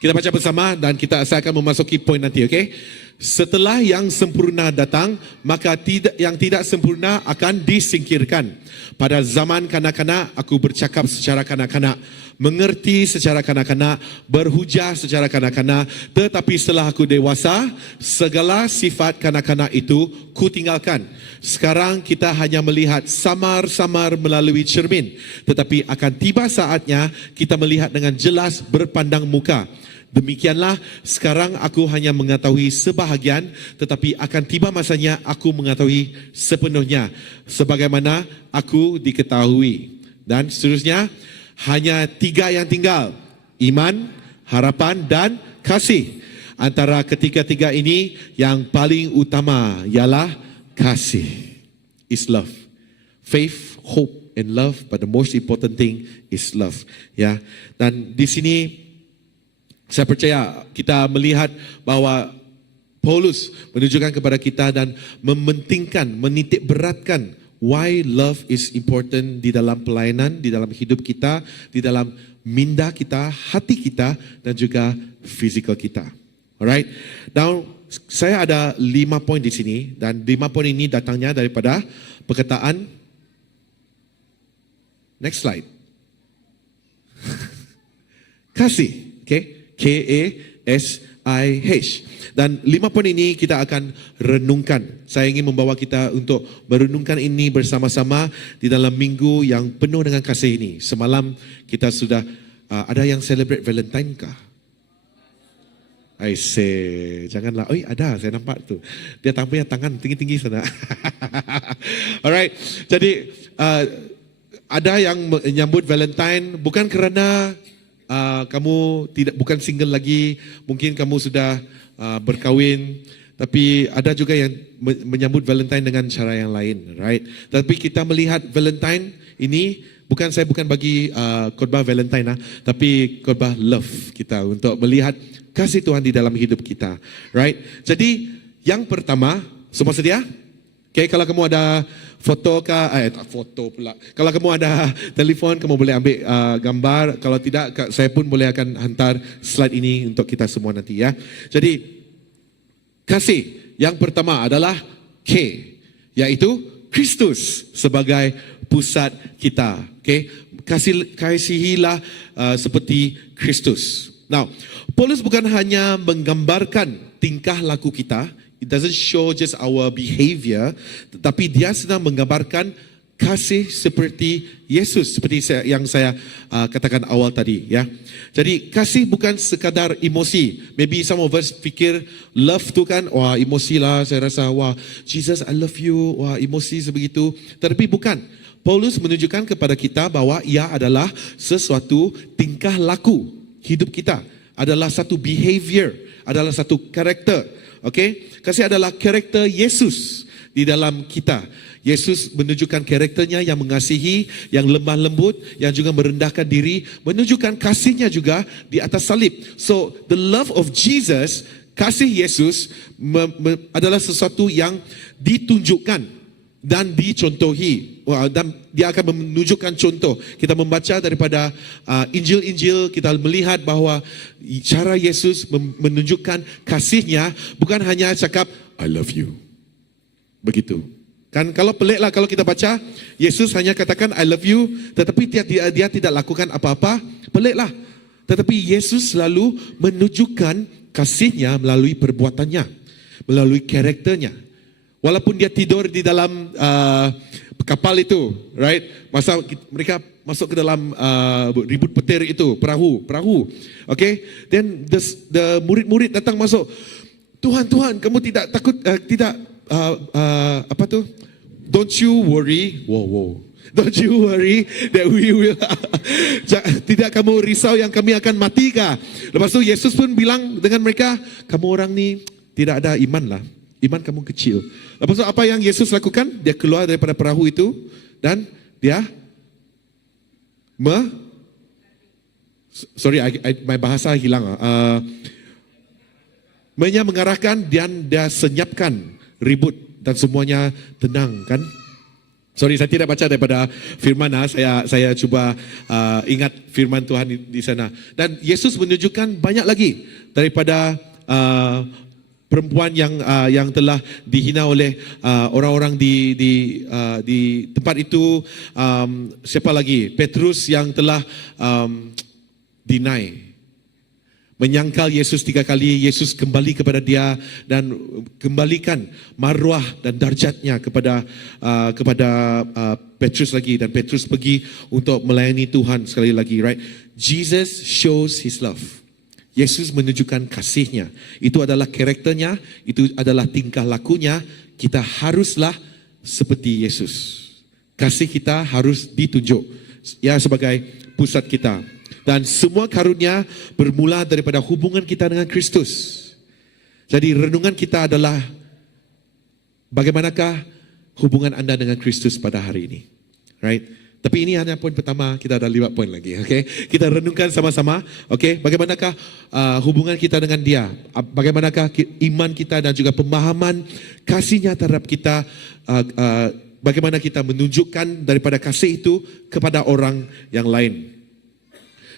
Kita baca bersama dan saya akan memasuki poin nanti, okay? Setelah yang sempurna datang, maka yang tidak sempurna akan disingkirkan. Pada zaman kanak-kanak, aku bercakap secara kanak-kanak, mengerti secara kanak-kanak, berhujah secara kanak-kanak. Tetapi setelah aku dewasa, segala sifat kanak-kanak itu ku tinggalkan. Sekarang kita hanya melihat samar-samar melalui cermin. Tetapi akan tiba saatnya kita melihat dengan jelas berpandang muka. Demikianlah sekarang aku hanya mengetahui sebahagian, tetapi akan tiba masanya aku mengetahui sepenuhnya, sebagaimana aku diketahui. Dan seterusnya, hanya 3 yang tinggal, iman, harapan dan kasih. Antara ketiga-tiga ini yang paling utama ialah kasih. Is love. Faith, hope and love, but the most important thing is love. Ya. Dan di sini saya percaya kita melihat bahawa Paulus menunjukkan kepada kita dan mementingkan, menitik beratkan why love is important di dalam pelayanan, di dalam hidup kita, di dalam minda kita, hati kita dan juga fizikal kita. Alright. Now, saya ada 5 poin di sini dan 5 poin ini datangnya daripada perkataan. Next slide. Kasih. Okay. K-A-S-I-H. Dan 5 poin ini kita akan renungkan. Saya ingin membawa kita untuk merenungkan ini bersama-sama di dalam minggu yang penuh dengan kasih ini. Semalam kita sudah ada yang celebrate Valentine kah? I say, janganlah. Ada, saya nampak tu. Dia tampilnya tangan tinggi-tinggi sana. Alright. Jadi ada yang menyambut Valentine bukan kerana kamu bukan single lagi, mungkin kamu sudah berkahwin, tapi ada juga yang menyambut Valentine dengan cara yang lain, right? Tapi kita melihat Valentine ini saya bukan bagi khotbah Valentine, tapi khotbah love kita untuk melihat kasih Tuhan di dalam hidup kita, right? Jadi yang pertama, semua sedia? Okay, kalau kamu ada foto tak foto pula. Kalau kamu ada telefon, kamu boleh ambil gambar. Kalau tidak, saya pun boleh akan hantar slide ini untuk kita semua nanti ya. Jadi, kasih yang pertama adalah K, yaitu Kristus sebagai pusat kita. Okay, kasihilah seperti Kristus. Now, Paulus bukan hanya menggambarkan tingkah laku kita. It doesn't show just our behavior, tetapi dia sedang menggambarkan kasih seperti Yesus, seperti yang saya katakan awal tadi ya. Jadi kasih bukan sekadar emosi. Maybe some of us fikir love tu kan, wah emosi lah, saya rasa wah Jesus I love you, wah emosi sebegitu. Tetapi bukan. Paulus menunjukkan kepada kita bahwa ia adalah sesuatu tingkah laku hidup kita, adalah satu behavior, adalah satu karakter. Okay? Kasih adalah karakter Yesus di dalam kita. Yesus menunjukkan karakternya yang mengasihi, yang lemah lembut, yang juga merendahkan diri, menunjukkan kasihnya juga di atas salib. So, the love of Jesus, kasih Yesus adalah sesuatu yang ditunjukkan dan dicontohi. Dan dia akan menunjukkan contoh. Kita membaca daripada Injil-Injil, kita melihat bahawa cara Yesus menunjukkan kasihnya bukan hanya cakap I love you. Begitu. Kan kalau peliklah kalau kita baca Yesus hanya katakan I love you, tetapi dia tidak lakukan apa-apa, peliklah. Tetapi Yesus selalu menunjukkan kasihnya melalui perbuatannya, melalui karakternya. Walaupun dia tidur di dalam kapal itu, right? Masa mereka masuk ke dalam ribut petir itu, perahu. Okay? Then the murid-murid datang masuk. Tuhan, kamu tidak takut, apa tu? Don't you worry. Wow. Don't you worry that we will. Tidak kamu risau yang kami akan mati kah? Lepas tu Yesus pun bilang dengan mereka, kamu orang ni tidak ada iman lah. Iman kamu kecil. Lepas tu apa yang Yesus lakukan? Dia keluar daripada perahu itu dan dia my bahasa hilang. Mengarahkan dan dia senyapkan ribut dan semuanya tenang kan? Sorry, saya tidak baca daripada firman. Saya cuba ingat firman Tuhan di sana. Dan Yesus menunjukkan banyak lagi daripada perempuan yang telah dihina oleh orang-orang di tempat itu. Siapa lagi? Petrus yang telah deny, menyangkal Yesus 3 kali. Yesus kembali kepada dia dan kembalikan maruah dan darjatnya kepada Petrus lagi, dan Petrus pergi untuk melayani Tuhan sekali lagi, right? Jesus shows his love. Yesus menunjukkan kasihnya. Itu adalah karakternya, itu adalah tingkah lakunya. Kita haruslah seperti Yesus. Kasih kita harus ditunjuk ya sebagai pusat kita. Dan semua karunia bermula daripada hubungan kita dengan Kristus. Jadi renungan kita adalah bagaimanakah hubungan anda dengan Kristus pada hari ini, right? Tapi ini hanya poin pertama, kita ada 5 poin lagi, okay? Kita renungkan sama-sama, okay? Bagaimanakah hubungan kita dengan dia? Bagaimanakah iman kita dan juga pemahaman kasihnya terhadap kita? Bagaimana kita menunjukkan daripada kasih itu kepada orang yang lain?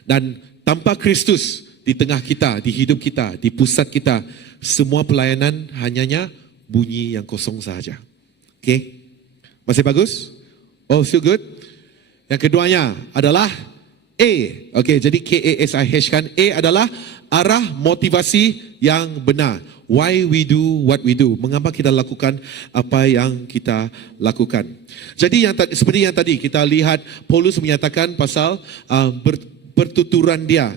Dan tanpa Kristus di tengah kita, di hidup kita, di pusat kita, semua pelayanan hanya bunyi yang kosong sahaja. Okay? Masih bagus? Oh, still good? Yang keduanya adalah A. Okay, jadi KASIH kan. A adalah arah motivasi yang benar. Why we do what we do. Mengapa kita lakukan apa yang kita lakukan. Jadi seperti yang tadi kita lihat, Paulus menyatakan pasal pertuturan dia,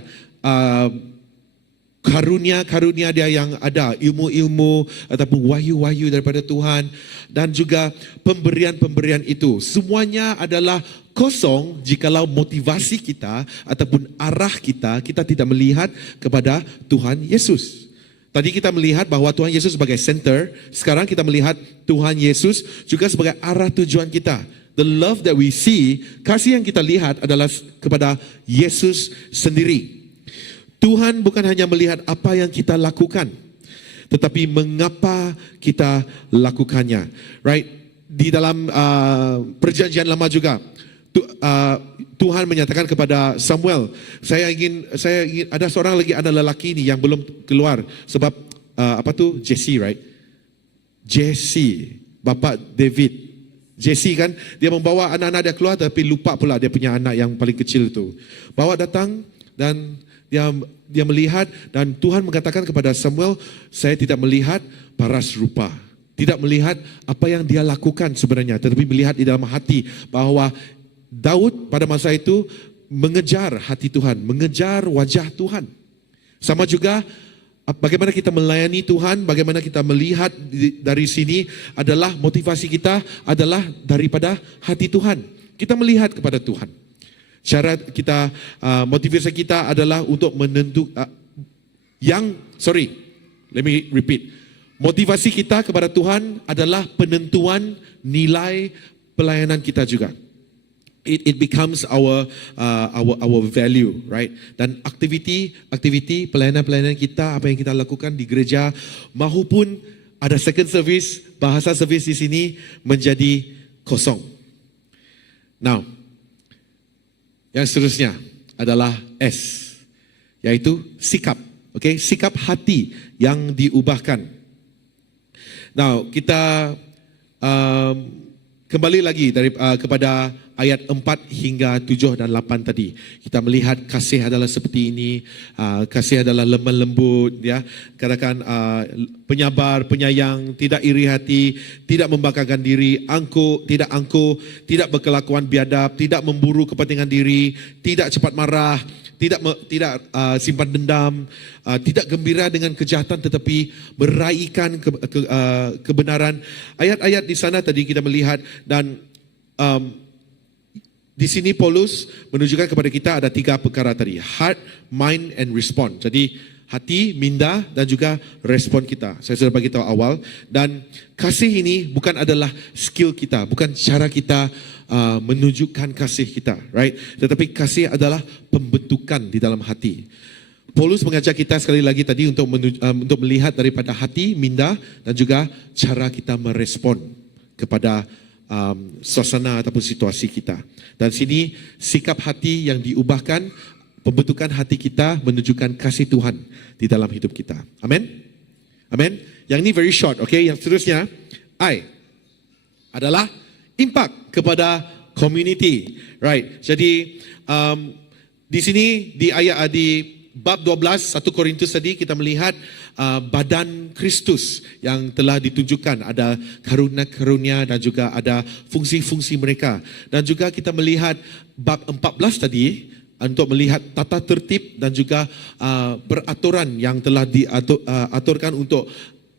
karunia dia yang ada, ilmu-ilmu ataupun wahyu-wahyu daripada Tuhan, dan juga pemberian-pemberian itu semuanya adalah kosong jikalau motivasi kita ataupun arah kita tidak melihat kepada Tuhan Yesus. Tadi kita melihat bahawa Tuhan Yesus sebagai center, sekarang kita melihat Tuhan Yesus juga sebagai arah tujuan kita. The love that we see, kasih yang kita lihat adalah kepada Yesus sendiri. Tuhan bukan hanya melihat apa yang kita lakukan, tetapi mengapa kita lakukannya. Right? di dalam perjanjian lama juga Tuhan menyatakan kepada Samuel, saya ingin ada seorang lagi anak lelaki ni yang belum keluar sebab Jesse, right? Jesse, bapa David. Jesse kan, dia membawa anak-anak dia keluar tapi lupa pula dia punya anak yang paling kecil tu. Bawa datang dan dia melihat dan Tuhan mengatakan kepada Samuel, saya tidak melihat paras rupa. Tidak melihat apa yang dia lakukan sebenarnya, tetapi melihat di dalam hati bahwa Daud pada masa itu mengejar hati Tuhan, mengejar wajah Tuhan. Sama juga bagaimana kita melayani Tuhan, bagaimana kita melihat dari sini adalah motivasi kita adalah daripada hati Tuhan. Kita melihat kepada Tuhan. Cara kita, motivasi kita adalah untuk menentukan, let me repeat. Motivasi kita kepada Tuhan adalah penentuan nilai pelayanan kita juga. It becomes our value, right? Dan aktiviti pelayanan kita, apa yang kita lakukan di gereja, maupun ada second service, bahasa service di sini menjadi kosong. Now, yang seterusnya adalah S, yaitu sikap, okay? Sikap hati yang diubahkan. Now, kita kembali lagi kepada ayat 4 hingga 7 dan 8 tadi. Kita melihat kasih adalah seperti ini, kasih adalah lemah lembut, ya. Katakan penyabar, penyayang, tidak iri hati, tidak membanggakan diri, tidak angkuh, tidak berkelakuan biadab, tidak memburu kepentingan diri, tidak cepat marah, tidak simpan dendam, tidak gembira dengan kejahatan tetapi meraihkan kebenaran. Ayat-ayat di sana tadi kita melihat dan di sini Paulus menunjukkan kepada kita ada 3 perkara tadi. Heart, mind and respond. Jadi hati, minda dan juga respon kita. Saya sudah bagi tahu awal. Dan kasih ini bukan adalah skill kita, bukan cara kita menunjukkan kasih kita, right? Tetapi kasih adalah pembentukan di dalam hati. Paulus mengajak kita sekali lagi tadi untuk melihat daripada hati, minda dan juga cara kita merespon kepada suasana ataupun situasi kita. Dan sini sikap hati yang diubahkan, pembentukan hati kita menunjukkan kasih Tuhan di dalam hidup kita. Amin. Amin. Yang ini very short, okay? Yang seterusnya I adalah impact kepada community, right? Jadi di sini di ayat di bab 12 1 Korintus tadi kita melihat badan Kristus yang telah ditunjukkan, ada karunia-karunia dan juga ada fungsi-fungsi mereka. Dan juga kita melihat bab 14 tadi untuk melihat tata tertib dan juga peraturan yang telah diaturkan untuk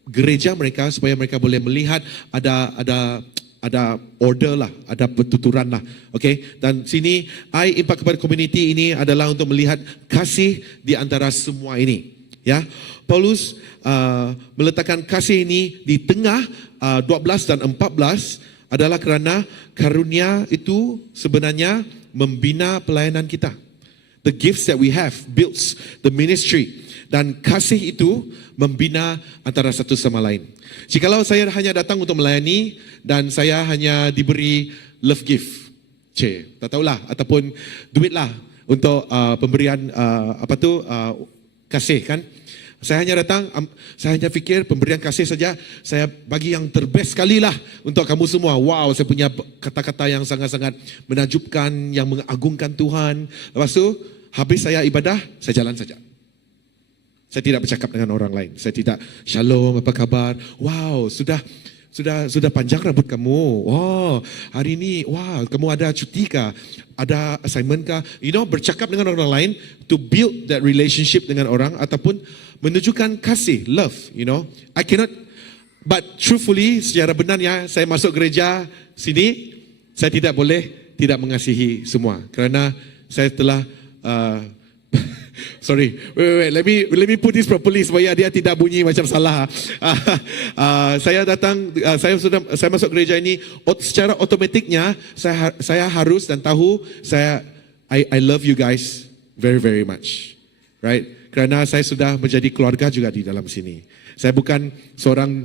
gereja mereka supaya mereka boleh melihat ada order lah, ada pertuturan lah. Okay? Dan sini impact kepada community ini adalah untuk melihat kasih di antara semua ini. Ya, Paulus meletakkan kasih ini di tengah 12 dan 14 adalah kerana karunia itu sebenarnya membina pelayanan kita. The gifts that we have builds the ministry. Dan kasih itu membina antara satu sama lain. Jikalau saya hanya datang untuk melayani dan saya hanya diberi love gift, tak tahulah, ataupun duit lah untuk pemberian kasih kan. Saya hanya datang, saya hanya fikir pemberian kasih saja, saya bagi yang terbest sekali lah untuk kamu semua. Wow, saya punya kata-kata yang sangat-sangat menakjubkan, yang mengagungkan Tuhan. Lepas tu, habis saya ibadah, saya jalan saja. Saya tidak bercakap dengan orang lain. Saya tidak, shalom, apa kabar? Wow, sudah panjang rambut kamu. Wow, hari ini, wow, kamu ada cuti kah? Ada assignment kah? Bercakap dengan orang lain to build that relationship dengan orang ataupun menunjukkan kasih, love, I cannot, but truthfully, secara benarnya, saya masuk gereja sini, saya tidak boleh tidak mengasihi semua. Kerana saya telah, sorry, wait, let me put this properly supaya dia tidak bunyi macam salah. Saya datang, saya masuk gereja ini secara otomatiknya saya harus dan tahu I love you guys very very much, right? Kerana saya sudah menjadi keluarga juga di dalam sini. Saya bukan seorang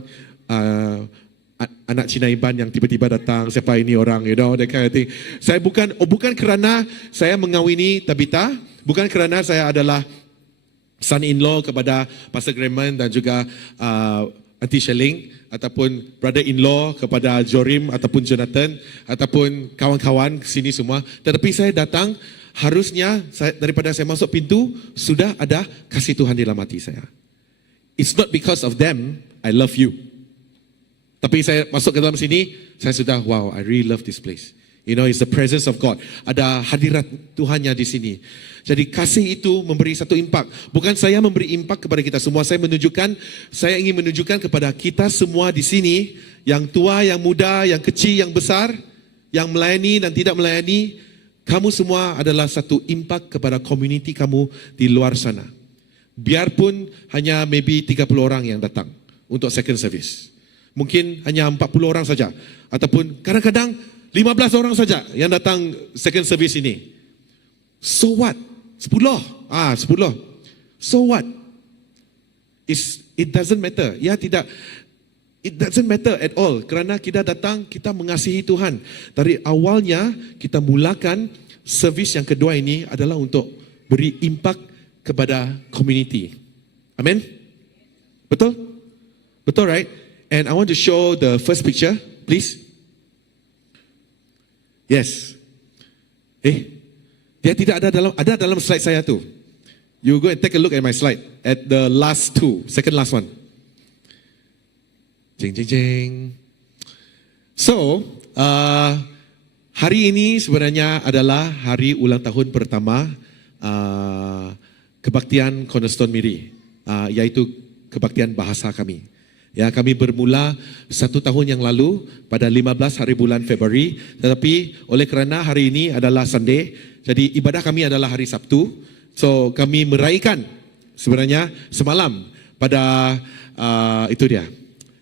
anak Cina Iban yang tiba-tiba datang, siapa ini orang, you know, that kind of thing. Saya bukan kerana saya mengawini Tabitha, bukan kerana saya adalah son-in-law kepada Pastor Grayman dan juga Auntie Shelling, ataupun brother-in-law kepada Jorim ataupun Jonathan, ataupun kawan-kawan sini semua. Tetapi saya datang, harusnya daripada saya masuk pintu, sudah ada kasih Tuhan di dalam hati saya. It's not because of them, I love you. Tapi saya masuk ke dalam sini, saya sudah, wow, I really love this place. You know, it's the presence of God. Ada hadirat Tuhannya di sini. Jadi kasih itu memberi satu impak. Bukan saya memberi impak kepada kita semua. Saya ingin menunjukkan kepada kita semua di sini, yang tua, yang muda, yang kecil, yang besar, yang melayani dan tidak melayani, kamu semua adalah satu impak kepada community kamu di luar sana. Biarpun hanya maybe 30 orang yang datang untuk second service. Mungkin hanya 40 orang saja. Ataupun kadang-kadang 15 orang saja yang datang second service ini. So what? 10. 10. So what? It doesn't matter. Ya tidak. It doesn't matter at all. Kerana kita datang, kita mengasihi Tuhan. Dari awalnya, kita mulakan servis yang kedua ini adalah untuk beri impak kepada community. Amen? Betul? Betul, right? And I want to show the first picture, please. Yes. Dia tidak ada dalam slide saya tu. You go and take a look at my slide at the last two, second last one. Jeng jeng jeng. So, hari ini sebenarnya adalah hari ulang tahun pertama kebaktian Cornerstone Miri, yaitu kebaktian bahasa kami. Ya, kami bermula 1 tahun yang lalu pada 15 hari bulan Februari, tetapi oleh kerana hari ini adalah Sunday, jadi ibadah kami adalah hari Sabtu. So kami meraihkan sebenarnya semalam pada itu dia.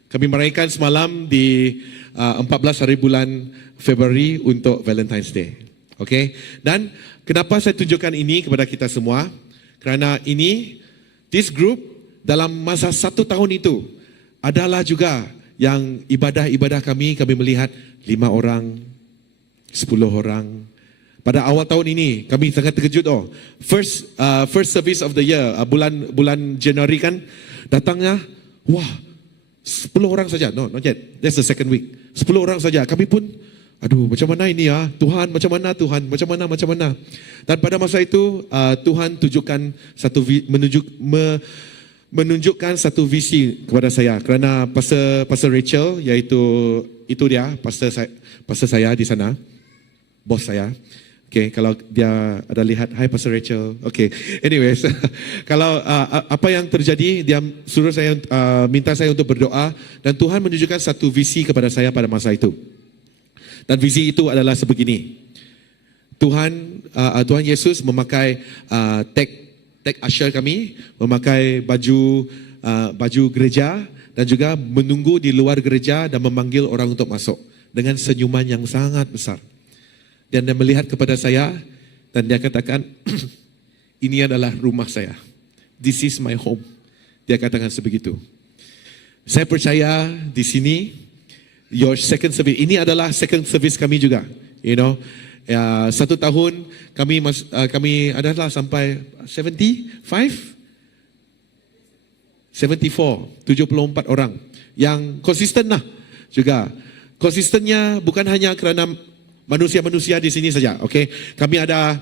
Kami meraihkan semalam di 14 hari bulan Februari untuk Valentine's Day. Okay? Dan kenapa saya tunjukkan ini kepada kita semua? Kerana ini, this group dalam masa 1 tahun itu adalah juga yang ibadah-ibadah kami melihat 5 orang, 10 orang. Pada awal tahun ini kami sangat terkejut. First service of the year, bulan Januari kan, datangnya, wah, 10 orang saja. No, not yet. That's the second week. 10 orang saja. Kami pun, aduh, macam mana ini ya? Tuhan, macam mana Tuhan? Macam mana? Dan pada masa itu Tuhan tunjukkan menunjukkan satu visi kepada saya, kerana Pastor Rachel, iaitu itu dia pastor saya di sana, bos saya. Okay, kalau dia ada lihat, hi Pastor Rachel. Okay, anyways, kalau apa yang terjadi, dia suruh saya minta saya untuk berdoa, dan Tuhan menunjukkan satu visi kepada saya pada masa itu. Dan visi itu adalah sebegini. Tuhan Yesus memakai tag usher kami, memakai baju gereja, dan juga menunggu di luar gereja dan memanggil orang untuk masuk dengan senyuman yang sangat besar. Dan dia melihat kepada saya dan dia katakan, ini adalah rumah saya. This is my home. Dia katakan sebegitu. Saya percaya di sini, your second service, ini adalah second service kami juga. You know, 1 tahun kami adalah sampai 74 orang yang konsisten lah juga. Konsistennya bukan hanya kerana manusia-manusia di sini saja, okay? Kami ada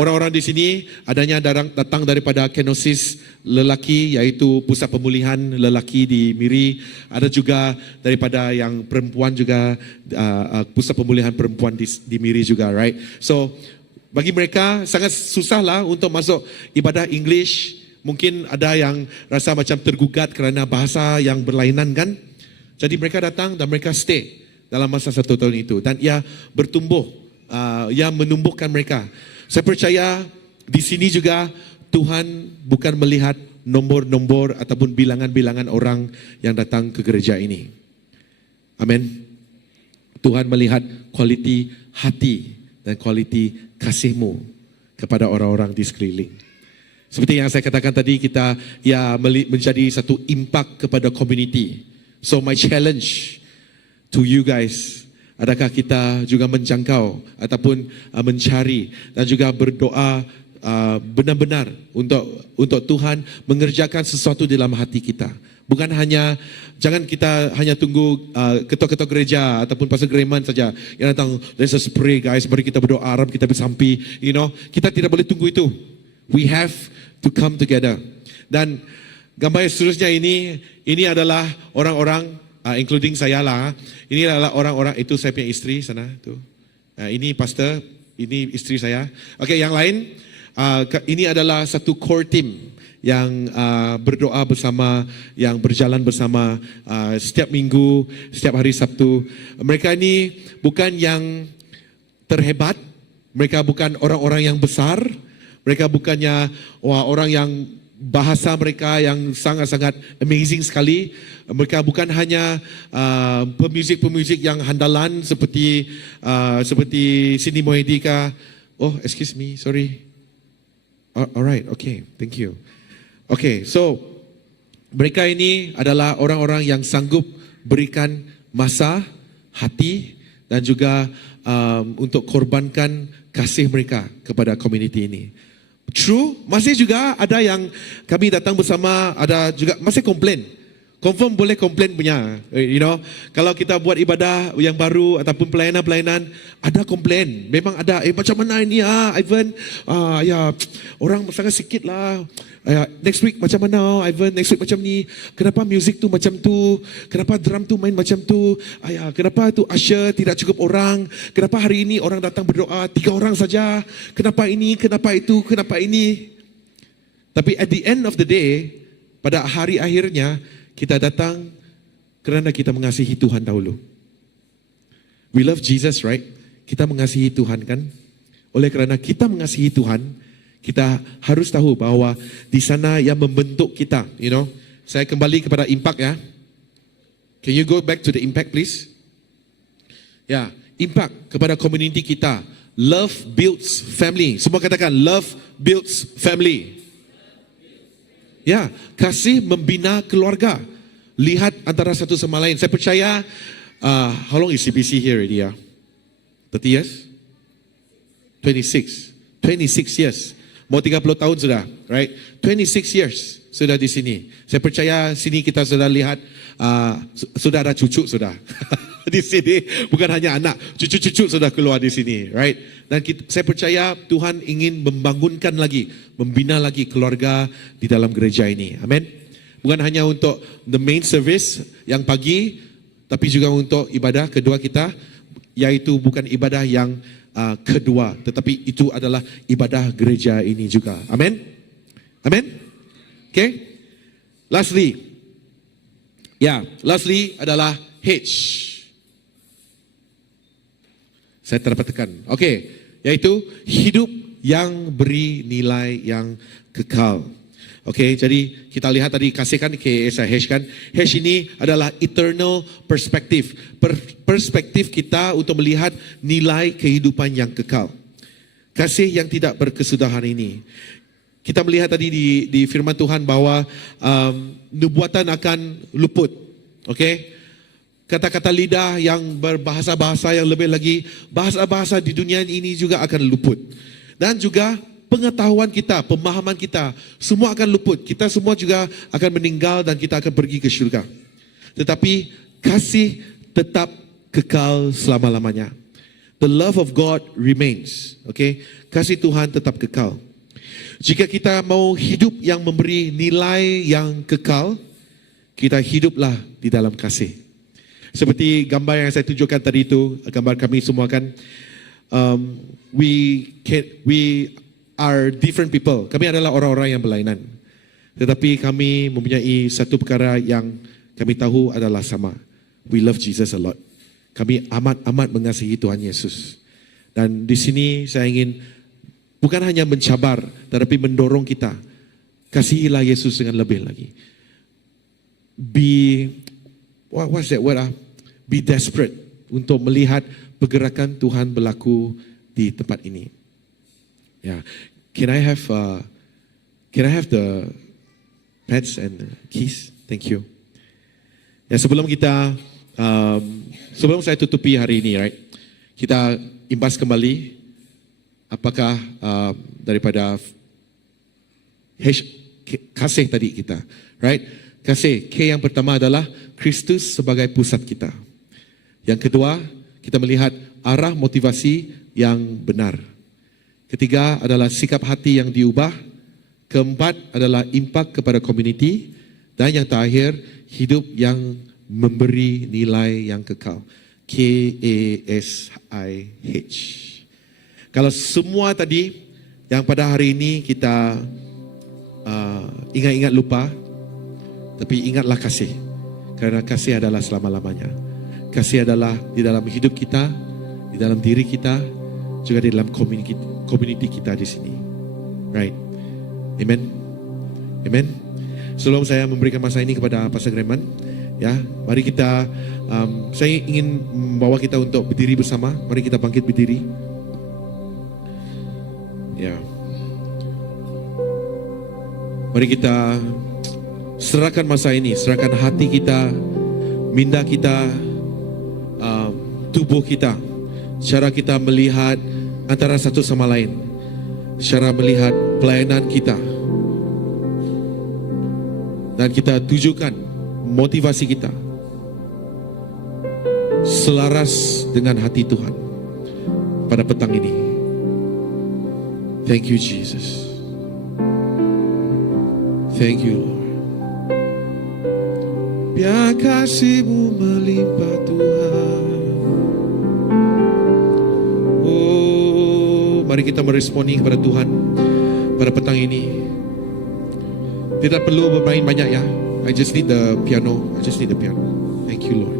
orang-orang di sini adanya datang daripada Kenosis lelaki, iaitu pusat pemulihan lelaki di Miri. Ada juga daripada yang perempuan juga, pusat pemulihan perempuan di Miri juga, right? So bagi mereka sangat susahlah untuk masuk ibadah English. Mungkin ada yang rasa macam tergugat kerana bahasa yang berlainan kan. Jadi mereka datang dan mereka stay dalam masa 1 tahun itu, dan ia bertumbuh, ia menumbuhkan mereka. Saya percaya di sini juga Tuhan bukan melihat nombor-nombor ataupun bilangan-bilangan orang yang datang ke gereja ini. Amin. Tuhan melihat kualiti hati dan kualiti kasih-Mu kepada orang-orang di sekeliling. Seperti yang saya katakan tadi, kita menjadi satu impak kepada community. So my challenge to you guys. Adakah kita juga menjangkau ataupun mencari dan juga berdoa benar-benar untuk Tuhan mengerjakan sesuatu dalam hati kita. Bukan hanya, jangan kita hanya tunggu ketua-ketua gereja ataupun pastor Grayman saja yang datang, let's just pray guys, mari kita berdoa, Arab kita bersampi, kita tidak boleh tunggu itu. We have to come together. Dan gambar yang seterusnya ini adalah orang-orang, including saya lah, ini adalah orang-orang, itu saya punya isteri sana, tu. Ini pastor, ini isteri saya. Okey, yang lain, ini adalah satu core team yang berdoa bersama, yang berjalan bersama setiap minggu, setiap hari Sabtu. Mereka ini bukan yang terhebat, mereka bukan orang-orang yang besar, mereka bukannya orang yang bahasa mereka yang sangat-sangat amazing sekali. Mereka bukan hanya pemuzik-pemuzik yang handalan seperti Cindy Mohedika. Oh, excuse me, sorry. Alright, okay, thank you. Okay, so mereka ini adalah orang-orang yang sanggup berikan masa, hati dan juga untuk korbankan kasih mereka kepada komuniti ini. True, masih juga ada yang kami datang bersama, ada juga masih komplain. Confirm boleh komplain punya, kalau kita buat ibadah yang baru ataupun pelayanan-pelayanan, ada komplain. Memang ada, macam mana ini Ivan? Orang sangat sikit lah. Next week macam mana Ivan? Next week macam ni. Kenapa music tu macam tu? Kenapa drum tu main macam tu? Kenapa tu usher tidak cukup orang? Kenapa hari ini orang datang berdoa 3 orang saja? Kenapa ini? Kenapa itu? Kenapa ini? Tapi at the end of the day, pada hari akhirnya, kita datang kerana kita mengasihi Tuhan dahulu. We love Jesus, right? Kita mengasihi Tuhan kan? Oleh kerana kita mengasihi Tuhan, kita harus tahu bahawa di sana yang membentuk kita, Saya kembali kepada impact ya. Can you go back to the impact please? Ya, impact kepada komuniti kita. Love builds family. Semua katakan love builds family. Ya, kasih membina keluarga. Lihat antara satu sama lain. Saya percaya, how long is CBC here already? 30 years? 26 years. Mau 30 tahun sudah, right? 26 years sudah di sini. Saya percaya sini kita sudah lihat, sudah ada cucu sudah. Di sini, bukan hanya anak, cucu-cucu sudah keluar di sini, right? Dan saya percaya Tuhan ingin membangunkan lagi, membina lagi keluarga di dalam gereja ini. Amin. Bukan hanya untuk the main service yang pagi, tapi juga untuk ibadah kedua kita, yaitu bukan ibadah yang kedua, tetapi itu adalah ibadah gereja ini juga. Amin. Amin. Okay. Lastly adalah H. Saya terpatahkan. Okey, yaitu hidup yang beri nilai yang kekal. Okey, jadi kita lihat tadi kasihkan H kan. H ini adalah eternal perspective. Perspektif kita untuk melihat nilai kehidupan yang kekal. Kasih yang tidak berkesudahan ini. Kita melihat tadi di firman Tuhan bahawa nubuatan akan luput. Okey. Kata-kata lidah yang berbahasa-bahasa yang lebih lagi, bahasa-bahasa di dunia ini juga akan luput. Dan juga pengetahuan kita, pemahaman kita, semua akan luput. Kita semua juga akan meninggal dan kita akan pergi ke syurga. Tetapi kasih tetap kekal selama-lamanya. The love of God remains. Okay? Kasih Tuhan tetap kekal. Jika kita mau hidup yang memberi nilai yang kekal, kita hiduplah di dalam kasih. Seperti gambar yang saya tunjukkan tadi itu, gambar kami semua kan, we are different people. Kami adalah orang-orang yang berlainan. Tetapi kami mempunyai satu perkara yang kami tahu adalah sama. We love Jesus a lot. Kami amat-amat mengasihi Tuhan Yesus. Dan di sini saya ingin bukan hanya mencabar, tetapi mendorong kita. Kasihilah Yesus dengan lebih lagi. What's that word? Be desperate untuk melihat pergerakan Tuhan berlaku di tempat ini. Yeah. Can I have the pads and keys? Thank you. Ya, sebelum kita Sebelum saya tutupi hari ini, right? Kita imbas kembali apakah daripada kasih tadi kita, right? Kasih, K yang pertama adalah Kristus sebagai pusat kita. Yang kedua, kita melihat arah motivasi yang benar. Ketiga adalah sikap hati yang diubah. Keempat adalah impak kepada komuniti. Dan yang terakhir, hidup yang memberi nilai yang kekal. KASIH. Kalau semua tadi yang pada hari ini kita ingat-ingat lupa, tapi ingatlah kasih. Karena kasih adalah selama-lamanya. Kasih adalah di dalam hidup kita, di dalam diri kita, juga di dalam community kita di sini. Right? Amen. Amen. Sebelum saya memberikan masa ini kepada Pastor Greman, ya, mari kita, saya ingin membawa kita untuk berdiri bersama. Mari kita bangkit berdiri. Ya. Mari kita serahkan masa ini, serahkan hati kita, minda kita, tubuh kita, cara kita melihat antara satu sama lain, cara melihat pelayanan kita, dan kita tujukan motivasi kita selaras dengan hati Tuhan pada petang ini. Thank you, Jesus. Thank you, Lord. Biar kasih-Mu melimpah Tuhan. Oh, mari kita meresponi kepada Tuhan pada petang ini. Tidak perlu bermain banyak ya. I just need the piano. I just need the piano. Thank you, Lord.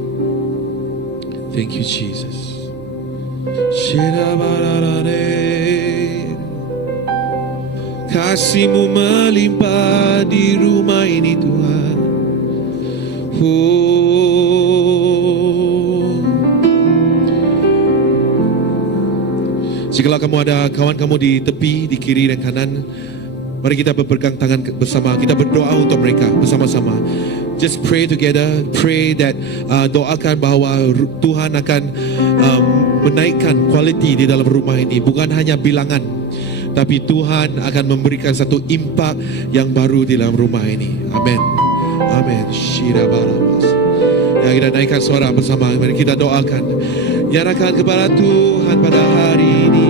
Thank you, Jesus. Kasih-Mu melimpah di rumah ini Tuhan. Oh. Jikalau kamu ada kawan kamu di tepi, di kiri dan kanan, mari kita berpegang tangan bersama. Kita berdoa untuk mereka bersama-sama. Just pray together. Pray that doakan bahwa Tuhan akan menaikkan kualiti di dalam rumah ini. Bukan hanya bilangan, tapi Tuhan akan memberikan satu impak yang baru di dalam rumah ini. Amin. Amin. Ya, kita naikkan suara bersama. Mari kita doakan. Nyatakan kepada Tuhan pada hari ini.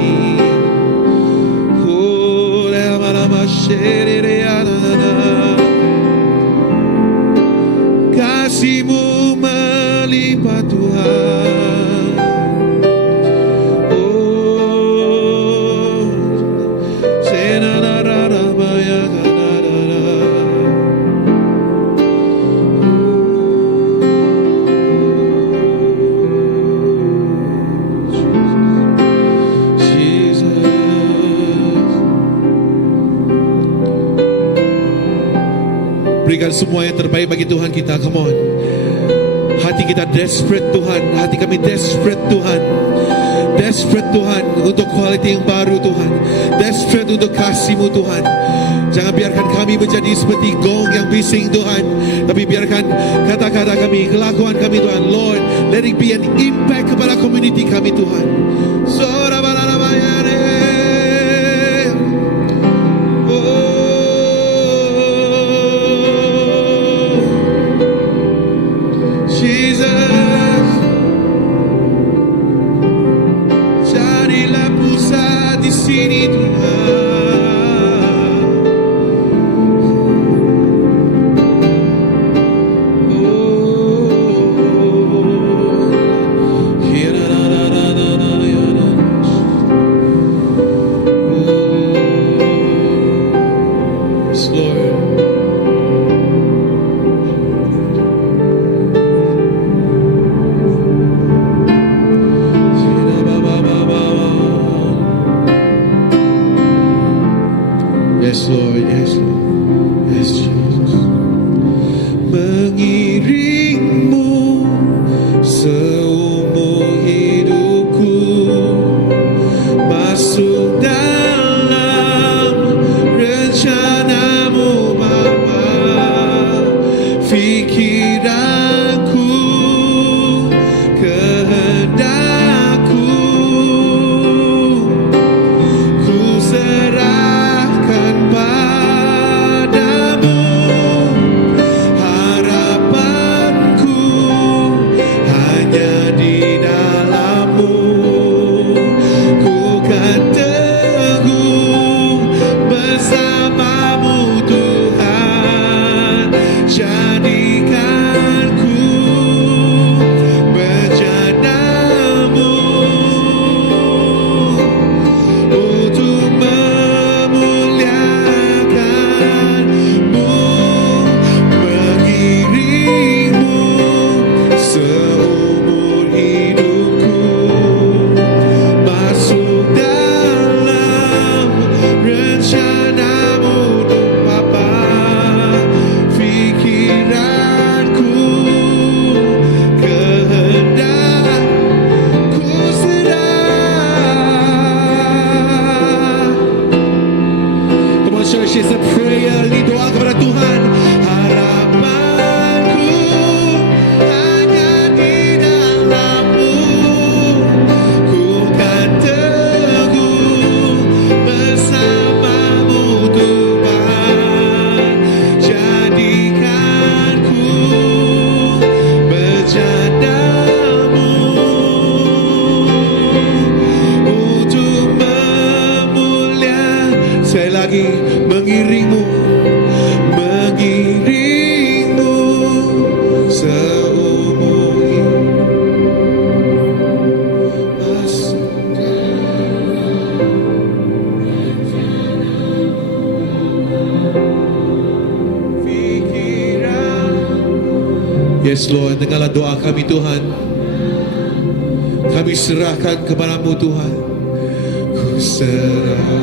Kasih-Mu melimpah Tuhan. Oh, berikan semua yang terbaik bagi Tuhan kita. Come on. Hati kita desperate Tuhan. Hati kami desperate Tuhan. Desperate Tuhan untuk quality yang baru Tuhan. Desperate untuk kasih-Mu Tuhan. Jangan biarkan kami menjadi seperti gong yang bising Tuhan. Tapi biarkan kata-kata kami, kelakuan kami Tuhan. Lord, let it be an impact kepada community kami Tuhan. Yes, Lord. Yes, Lord. Yes, Jesus. Mengiringmu seumur hidupku, masuk dalam rencana-Mu Bapa. Pikiranku ke church is a prayer. Ini doa kepada Tuhan. Harapanku hanya di dalam-Mu. Ku kan teguh bersama-Mu Tuhan. Jadikan ku berjadamu untuk memulia. Saya lagi mengiringmu seumur pikiran. Yes Lord, dengarlah doa kami Tuhan. Kami serahkan kepada-Mu Tuhan. Ku serah.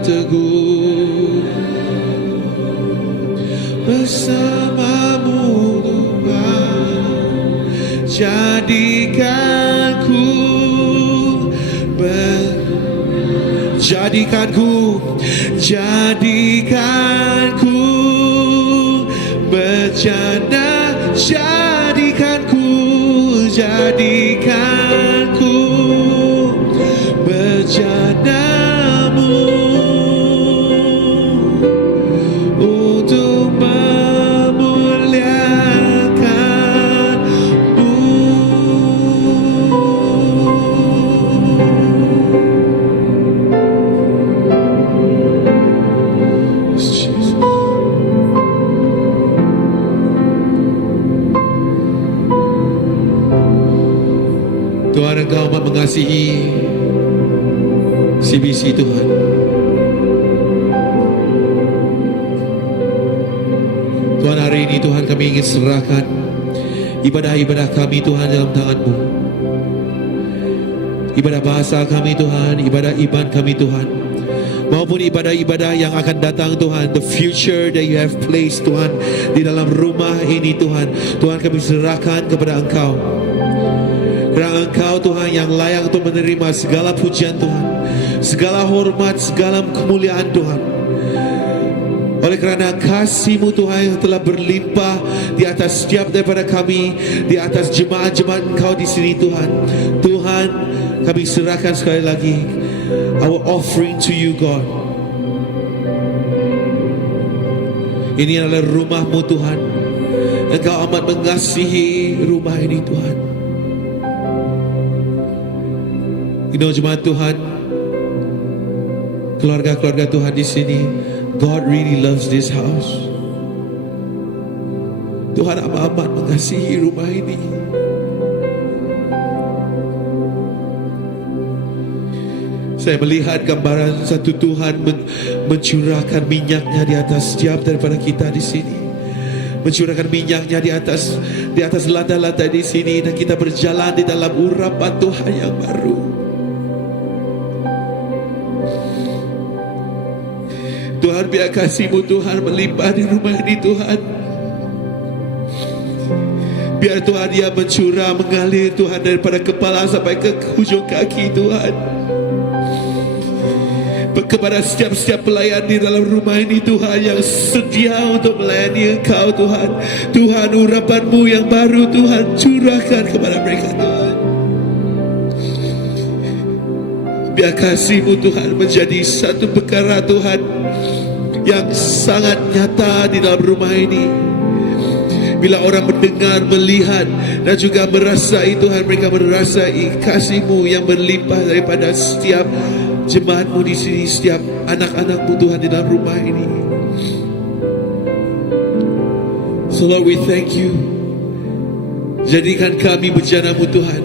Teguh bersama-Mu Tuhan. Jadikanku berjana. Jadikanku berjanamu untuk memuliakan-Mu. Tuhan, Engkau amat mengasihi CBC Tuhan. Tuhan, hari ini Tuhan kami ingin serahkan ibadah-ibadah kami Tuhan dalam tangan-Mu. Ibadah bahasa kami Tuhan, ibadah iman kami Tuhan, maupun ibadah-ibadah yang akan datang Tuhan, the future that you have placed Tuhan di dalam rumah ini Tuhan. Tuhan, kami serahkan kepada Engkau. Kerana Engkau Tuhan yang layak untuk menerima segala pujian Tuhan, segala hormat, segala kemuliaan Tuhan. Oleh kerana kasih-Mu Tuhan yang telah berlimpah di atas setiap daripada kami, di atas jemaat-jemaat Engkau di sini Tuhan. Tuhan, kami serahkan sekali lagi our offering to you God. Ini adalah rumah-Mu Tuhan. Engkau amat mengasihi rumah ini Tuhan. Jemaat Tuhan, keluarga-keluarga Tuhan di sini, God really loves this house. Tuhan amat mengasihi rumah ini. Saya melihat gambaran satu Tuhan mencurahkan minyaknya di atas setiap daripada kita di sini. Mencurahkan minyaknya di atas lantai-lantai di sini, dan kita berjalan di dalam urapan Tuhan yang baru. Tuhan, biar kasih-Mu Tuhan melimpah di rumah ini Tuhan. Biar Tuhan dia mencurah, mengalir Tuhan daripada kepala sampai ke hujung kaki Tuhan. Kepada setiap pelayan di dalam rumah ini Tuhan, yang sedia untuk melayani Engkau Tuhan. Tuhan, urapan-Mu yang baru Tuhan curahkan kepada mereka Tuhan. Biar kasih-Mu Tuhan menjadi satu perkara Tuhan yang sangat nyata di dalam rumah ini. Bila orang mendengar, melihat, dan juga merasai Tuhan, mereka merasai kasih-Mu yang berlimpah daripada setiap jemaat-Mu di sini, setiap anak-anak-Mu Tuhan di dalam rumah ini. So Lord, we thank you. Jadikan kami berjana-Mu Tuhan.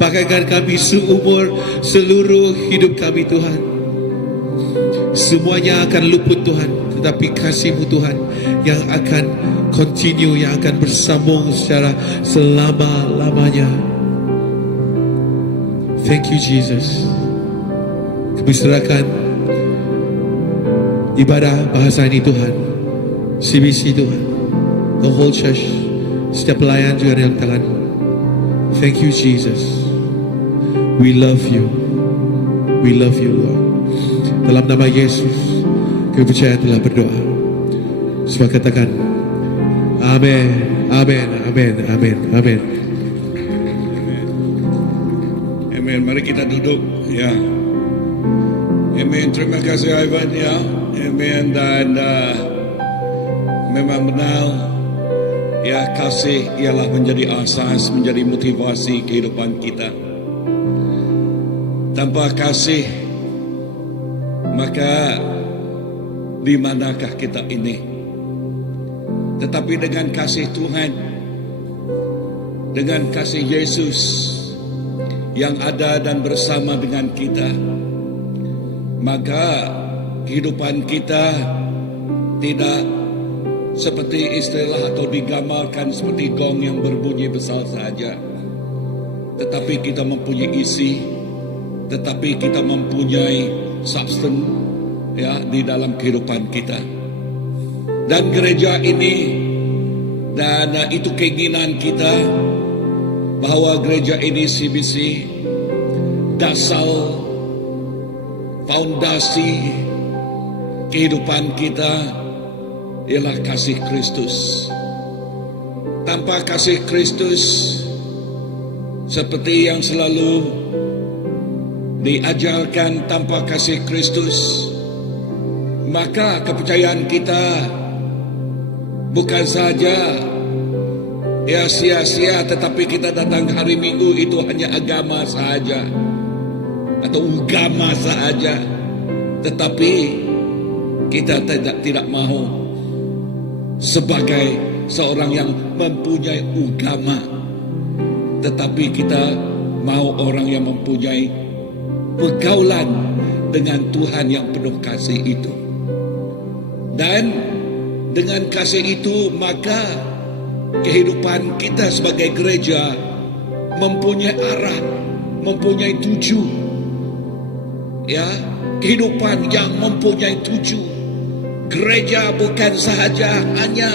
Pakaikan kami seumur seluruh hidup kami Tuhan. Semuanya akan luput Tuhan, tetapi kasih-Mu Tuhan yang akan continue, yang akan bersambung secara selama-lamanya. Thank you Jesus. Kami serahkan ibadah bahasa ini Tuhan CBC Tuhan, the whole church, setiap pelayan juga dalam tangan. Thank you Jesus. We love you. We love you Lord. Dalam nama Yesus, kami percaya telah berdoa. Semua katakan, Amin, Amin, Amin, Amin, Amin. Amin. Mari kita duduk ya. Amin. Terima kasih Ivan ya. Amin. Dan memang benar ya, kasih ialah menjadi asas, menjadi motivasi kehidupan kita. Tanpa kasih, maka di manakah kita ini? Tetapi dengan kasih Tuhan, dengan kasih Yesus yang ada dan bersama dengan kita, maka kehidupan kita tidak seperti istilah atau digambarkan seperti gong yang berbunyi besar saja, tetapi kita mempunyai isi, tetapi kita mempunyai substance ya di dalam kehidupan kita. Dan gereja ini, dan itu keinginan kita, bahwa gereja ini CBC, dasar fondasi kehidupan kita ialah kasih Kristus. Tanpa kasih Kristus, seperti yang selalu diajarkan, tanpa kasih Kristus, maka kepercayaan kita bukan saja ya sia-sia, tetapi kita datang hari Minggu itu hanya agama saja atau agama saja, tetapi kita tidak mahu sebagai seorang yang mempunyai agama, tetapi kita mau orang yang mempunyai pergaulan dengan Tuhan yang penuh kasih itu. Dan dengan kasih itu, maka kehidupan kita sebagai gereja mempunyai arah, mempunyai tuju. Ya, kehidupan yang mempunyai tuju. Gereja bukan sahaja hanya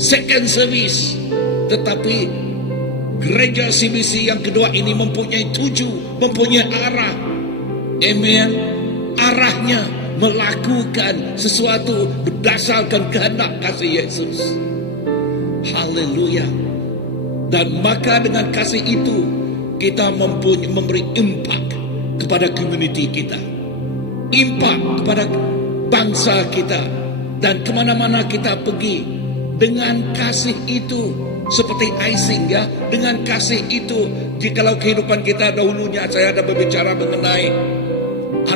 second service, tetapi gereja CBC yang kedua ini mempunyai tuju, mempunyai arah. Amen. Arahnya melakukan sesuatu berdasarkan kehendak kasih Yesus. Haleluya. Dan maka dengan kasih itu kita memberi impact kepada community kita, impact kepada bangsa kita, dan kemana-mana kita pergi. Dengan kasih itu, seperti icing ya, dengan kasih itu, jikalau kehidupan kita dahulunya, saya ada berbicara mengenai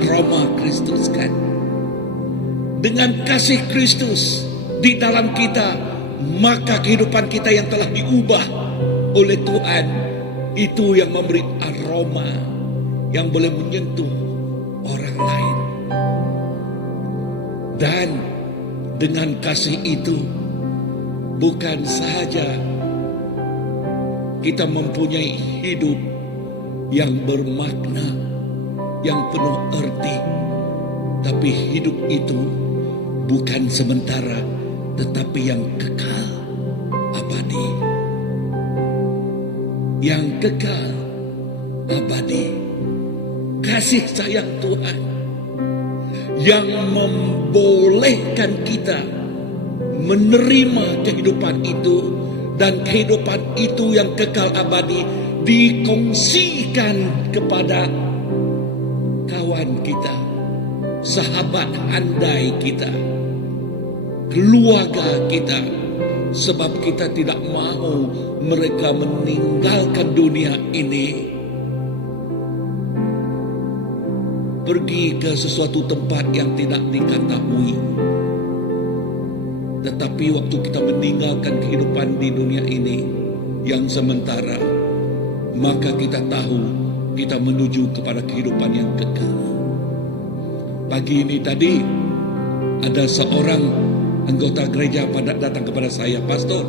aroma Kristus kan. Dengan kasih Kristus di dalam kita, maka kehidupan kita yang telah diubah oleh Tuhan, itu yang memberi aroma yang boleh menyentuh orang lain. Dan dengan kasih itu, bukan sahaja kita mempunyai hidup yang bermakna, yang penuh arti, tapi hidup itu bukan sementara, tetapi yang kekal abadi. Yang kekal abadi. Kasih sayang Tuhan yang membolehkan kita menerima kehidupan itu, dan kehidupan itu yang kekal abadi dikongsikan kepada kawan kita, sahabat handai kita, keluarga kita, sebab kita tidak mahu mereka meninggalkan dunia ini pergi ke sesuatu tempat yang tidak diketahui. Tetapi waktu kita meninggalkan kehidupan di dunia ini yang sementara, maka kita tahu kita menuju kepada kehidupan yang kekal. Pagi ini tadi ada seorang anggota gereja datang kepada saya, "Pastor,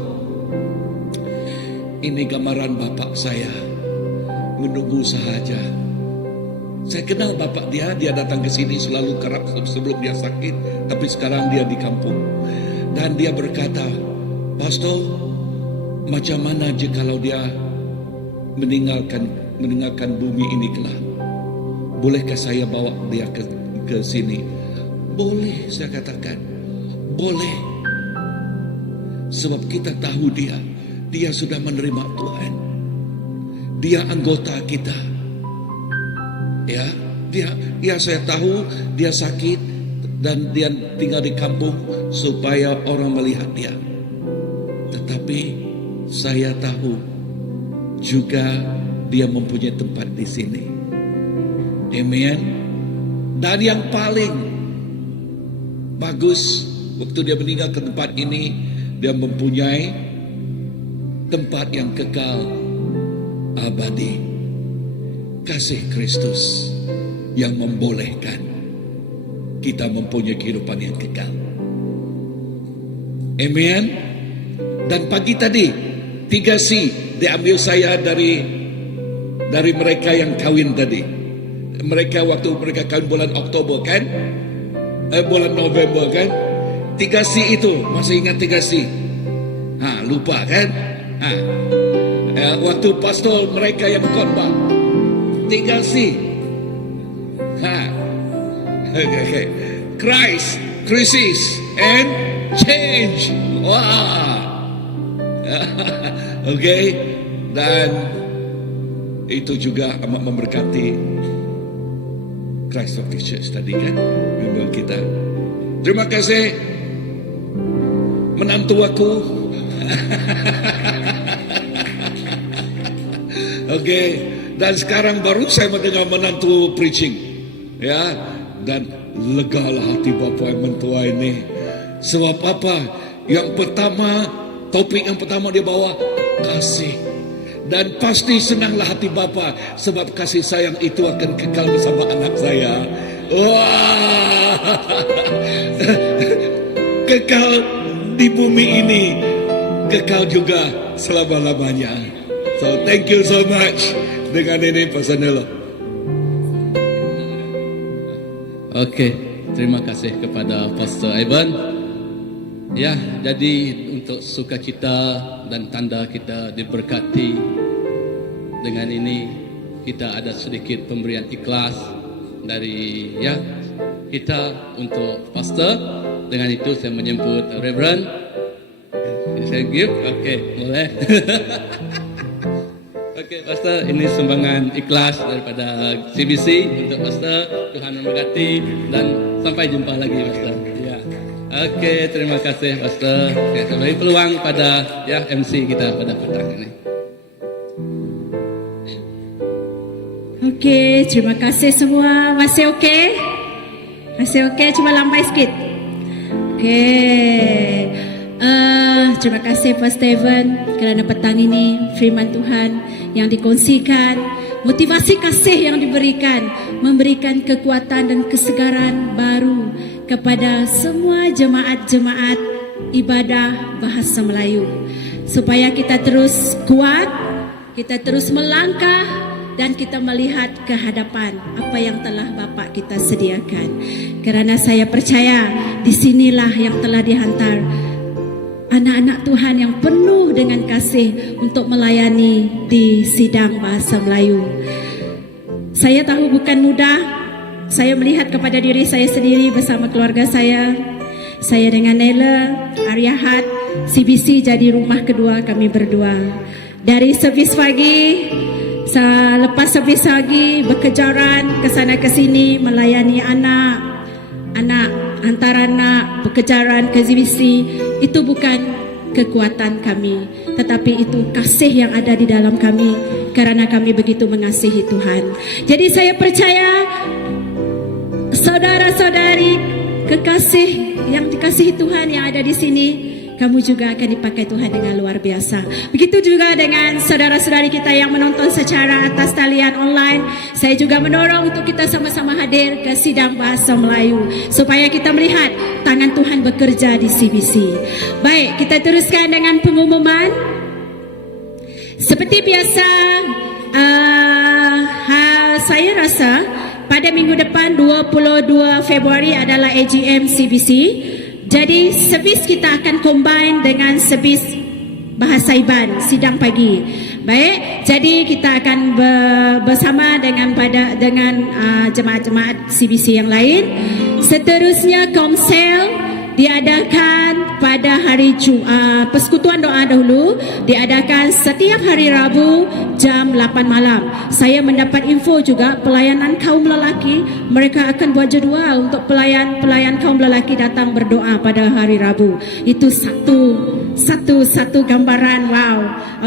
ini gambaran bapak saya menunggu sahaja." Saya kenal bapak dia datang ke sini selalu kerap sebelum dia sakit, tapi sekarang dia di kampung. Dan dia berkata, Pastor, macam mana jikalau dia meninggalkan bumi ini kelak? Bolehkah saya bawa dia ke sini? Boleh, saya katakan. Boleh. Sebab kita tahu dia sudah menerima Tuhan. Dia anggota kita. Ya, saya tahu dia sakit dan dia tinggal di kampung supaya orang melihat dia. Tetapi saya tahu juga dia mempunyai tempat di sini. Amen. Dan yang paling bagus, waktu dia meninggal ke tempat ini, dia mempunyai tempat yang kekal abadi. Kasih Kristus yang membolehkan kita mempunyai kehidupan yang kekal. Amen. Dan pagi tadi 3C diambil saya dari mereka yang kawin tadi. Mereka waktu mereka kawin bulan Oktober kan? Bulan November kan? 3C itu masih ingat 3C? Lupa kan? Waktu pastor mereka yang khotbah 3C. Okay. Christ, crisis, and change. Wah. Okay. Dan itu juga amat memberkati Christ of the Church tadi kan, member kita. Terima kasih menantu aku. Okay. Dan sekarang baru saya mendengar menantu preaching, ya. Dan legalah hati bapa yang mentua ini. Sebab apa? Yang pertama, topik yang pertama dia bawa kasih. Dan pasti senanglah hati bapa sebab kasih sayang itu akan kekal bersama anak saya. Wah, kekal di bumi ini, kekal juga selama-lamanya. So thank you so much. Dengan ini personal. Oke, terima kasih kepada Pastor Ivan. Ya, jadi untuk sukacita dan tanda kita diberkati dengan ini, kita ada sedikit pemberian ikhlas dari kita untuk Pastor. Dengan itu saya menyebut Reverend. Saya give, oke, boleh. Oke, Pastor, ini sumbangan ikhlas daripada CBC untuk Pastor. Tuhan memberkati dan sampai jumpa lagi, Pastor. Ya. Oke, terima kasih, Pastor. Oke, saya beri peluang pada MC kita pada petang ini. Oke, terima kasih semua. Masih oke? Masih oke? Cuma lambai sikit. Oke. Terima kasih Pastor Evan kerana petang ini firman Tuhan yang dikongsikan, motivasi kasih yang diberikan, memberikan kekuatan dan kesegaran baru kepada semua jemaat-jemaat ibadah bahasa Melayu, supaya kita terus kuat, kita terus melangkah dan kita melihat ke hadapan apa yang telah Bapa kita sediakan. Kerana saya percaya di sinilah yang telah dihantar anak-anak Tuhan yang penuh dengan kasih untuk melayani di sidang bahasa Melayu. Saya tahu bukan mudah. Saya melihat kepada diri saya sendiri bersama keluarga saya. Saya dengan Nela, Aryahat, CBC jadi rumah kedua kami berdua. Dari servis pagi, lepas servis pagi berkejaran ke sana ke sini melayani anak, hantar anak, berkejaran ke CBC. Itu bukan kekuatan kami, tetapi itu kasih yang ada di dalam kami karena kami begitu mengasihi Tuhan. Jadi saya percaya saudara-saudari kekasih yang dikasihi Tuhan yang ada di sini, kamu juga akan dipakai Tuhan dengan luar biasa. Begitu juga dengan saudara-saudari kita yang menonton secara atas talian online. Saya juga mendorong untuk kita sama-sama hadir ke sidang bahasa Melayu supaya kita melihat tangan Tuhan bekerja di CBC. Baik, kita teruskan dengan pengumuman. Seperti biasa, saya rasa pada minggu depan 22 Februari adalah AGM CBC. Jadi servis kita akan combine dengan servis bahasa Iban sidang pagi. Baik, jadi kita akan bersama dengan jemaat-jemaat CBC yang lain. Seterusnya Komsel diadakan pada hari persekutuan doa dahulu diadakan setiap hari Rabu jam 8 malam. Saya mendapat info juga pelayanan kaum lelaki, mereka akan buat jadual untuk pelayan kaum lelaki datang berdoa pada hari Rabu. Itu satu gambaran. Wow.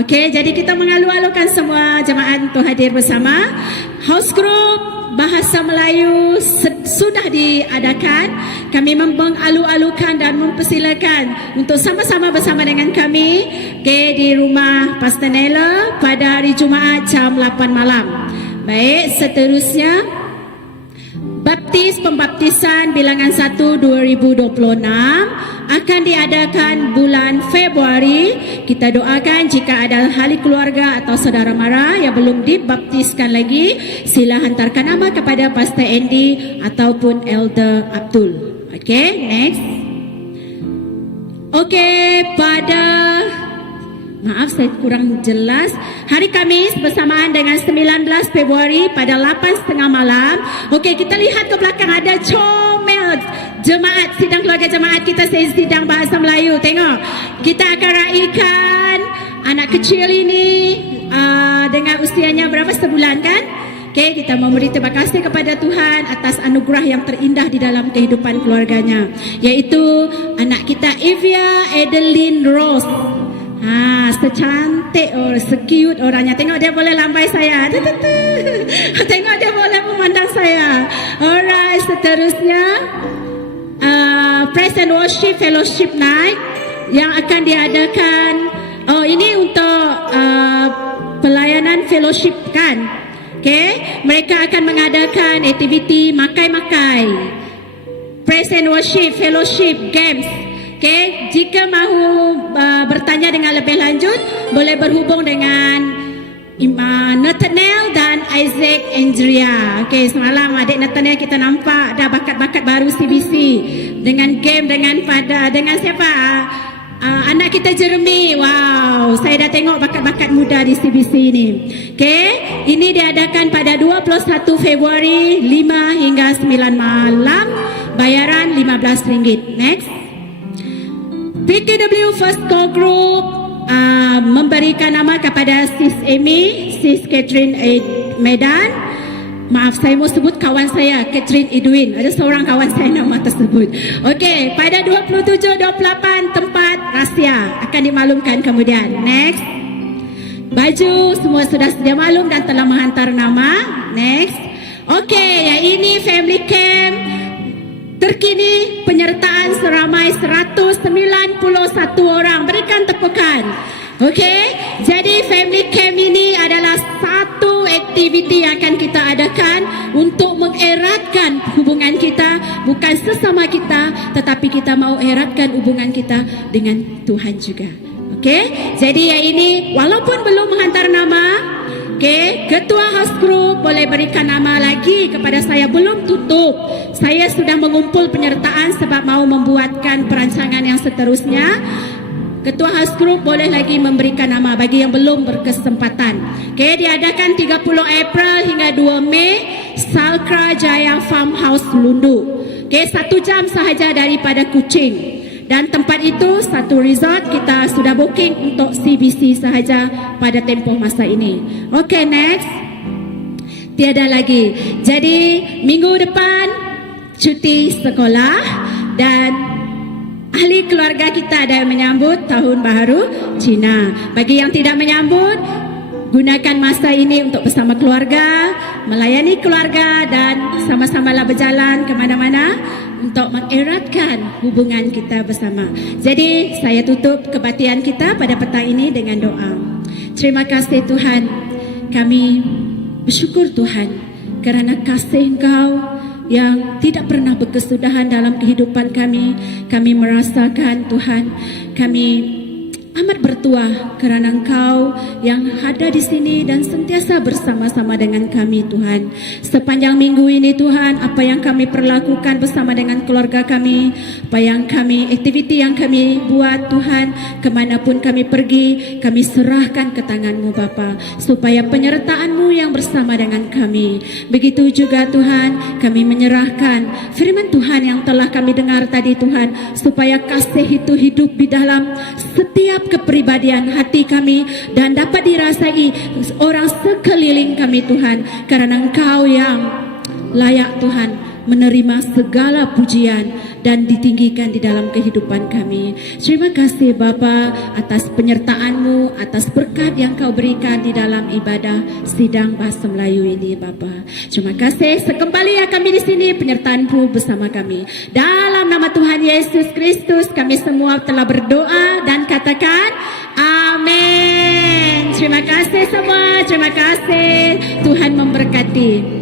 Okey, jadi kita mengalu-alukan semua jemaat untuk hadir bersama. House group bahasa Melayu sudah diadakan. Kami mengalu-alukan dan mempersilakan untuk sama-sama bersama dengan kami di rumah Pastor Nela pada hari Jumaat jam 8 malam. Baik, seterusnya pembaptisan bilangan 1 2026 akan diadakan bulan Februari. Kita doakan jika ada ahli keluarga atau saudara mara yang belum dibaptiskan lagi, sila hantarkan nama kepada Pastor Andy ataupun Elder Abdul. Okey, next. Okey, maaf saya kurang jelas. Hari Khamis bersamaan dengan 19 Februari pada 8.30 malam. Okey, kita lihat ke belakang ada comel jemaat, sidang keluarga jemaat kita sidang bahasa Melayu. Tengok, kita akan raikan anak kecil ini dengan usianya berapa, sebulan kan? Okey, kita memberi terima kasih kepada Tuhan atas anugerah yang terindah di dalam kehidupan keluarganya, iaitu anak kita Evia Adeline Rose. Secantik, secute orangnya. Tengok dia boleh lambai saya. Tengok dia boleh memandang saya. Alright, seterusnya Praise and Worship Fellowship Night yang akan diadakan. Ini untuk pelayanan fellowship kan. Okay, mereka akan mengadakan aktiviti makai-makai, Praise and Worship Fellowship Games. Okay, jika mahu bertanya dengan lebih lanjut, boleh berhubung dengan Nathaniel dan Isaac Andrea. Okay, semalam adik Nathaniel kita nampak dah bakat-bakat baru CBC dengan game dengan siapa? Anak kita Jeremy. Wow, saya dah tengok bakat-bakat muda di CBC ini. Okay, ini diadakan pada 21 Februari 5 hingga 9 malam. Bayaran RM15. Next. PKW First Core Group memberikan nama kepada Sis Amy, Sis Catherine Medan. Maaf, saya mau sebut kawan saya, Catherine Edwin. Ada seorang kawan saya nama tersebut. Okey, pada 27-28 tempat rahsia akan dimaklumkan kemudian. Next. Baju semua sudah sedia maklum dan telah menghantar nama. Next. Okey, yang ini Family Camp terkini, penyertaan seramai 191 orang. Berikan tepukan. Okey, jadi Family Camp ini adalah satu aktiviti yang akan kita adakan untuk mengeratkan hubungan kita, bukan sesama kita, tetapi kita mau eratkan hubungan kita dengan Tuhan juga. Okey, jadi yang ini walaupun belum menghantar nama, okey, Ketua House Group boleh berikan nama lagi kepada saya, belum tutup. Saya sudah mengumpul penyertaan sebab mau membuatkan perancangan yang seterusnya. Ketua House Group boleh lagi memberikan nama bagi yang belum berkesempatan. Okey, diadakan 30 April hingga 2 Mei, Salkra Jaya Farmhouse Lundu. Okey, 1 jam sahaja daripada Kuching. Dan tempat itu satu resort kita sudah booking untuk CBC sahaja pada tempoh masa ini. Okey, next. Tiada lagi. Jadi minggu depan cuti sekolah dan ahli keluarga kita ada yang menyambut Tahun Baharu Cina. Bagi yang tidak menyambut, gunakan masa ini untuk bersama keluarga, melayani keluarga dan sama-samalah berjalan ke mana-mana untuk mengeratkan hubungan kita bersama. Jadi saya tutup kebaktian kita pada petang ini dengan doa. Terima kasih Tuhan. Kami bersyukur Tuhan kerana kasih Engkau yang tidak pernah berkesudahan dalam kehidupan kami. Kami merasakan Tuhan, kami amat bertuah kerana Engkau yang ada di sini dan sentiasa bersama-sama dengan kami Tuhan. Sepanjang minggu ini Tuhan, apa yang kami perlakukan bersama dengan keluarga kami, apa yang kami, aktiviti yang kami buat Tuhan, kemanapun kami pergi, kami serahkan ke tangan-Mu Bapa, supaya penyertaan-Mu yang bersama dengan kami. Begitu juga Tuhan, kami menyerahkan firman Tuhan yang telah kami dengar tadi Tuhan, supaya kasih itu hidup di dalam setiap kepribadian hati kami dan dapat dirasai orang sekeliling kami Tuhan, karena Engkau yang layak Tuhan menerima segala pujian dan ditinggikan di dalam kehidupan kami. Terima kasih Bapa atas penyertaan-Mu, atas berkat yang Kau berikan di dalam ibadah sidang bahasa Melayu ini Bapa. Terima kasih sekembali ya kami di sini, penyertaan-Mu bersama kami. Dalam nama Tuhan Yesus Kristus kami semua telah berdoa dan katakan amin. Terima kasih semua, terima kasih. Tuhan memberkati.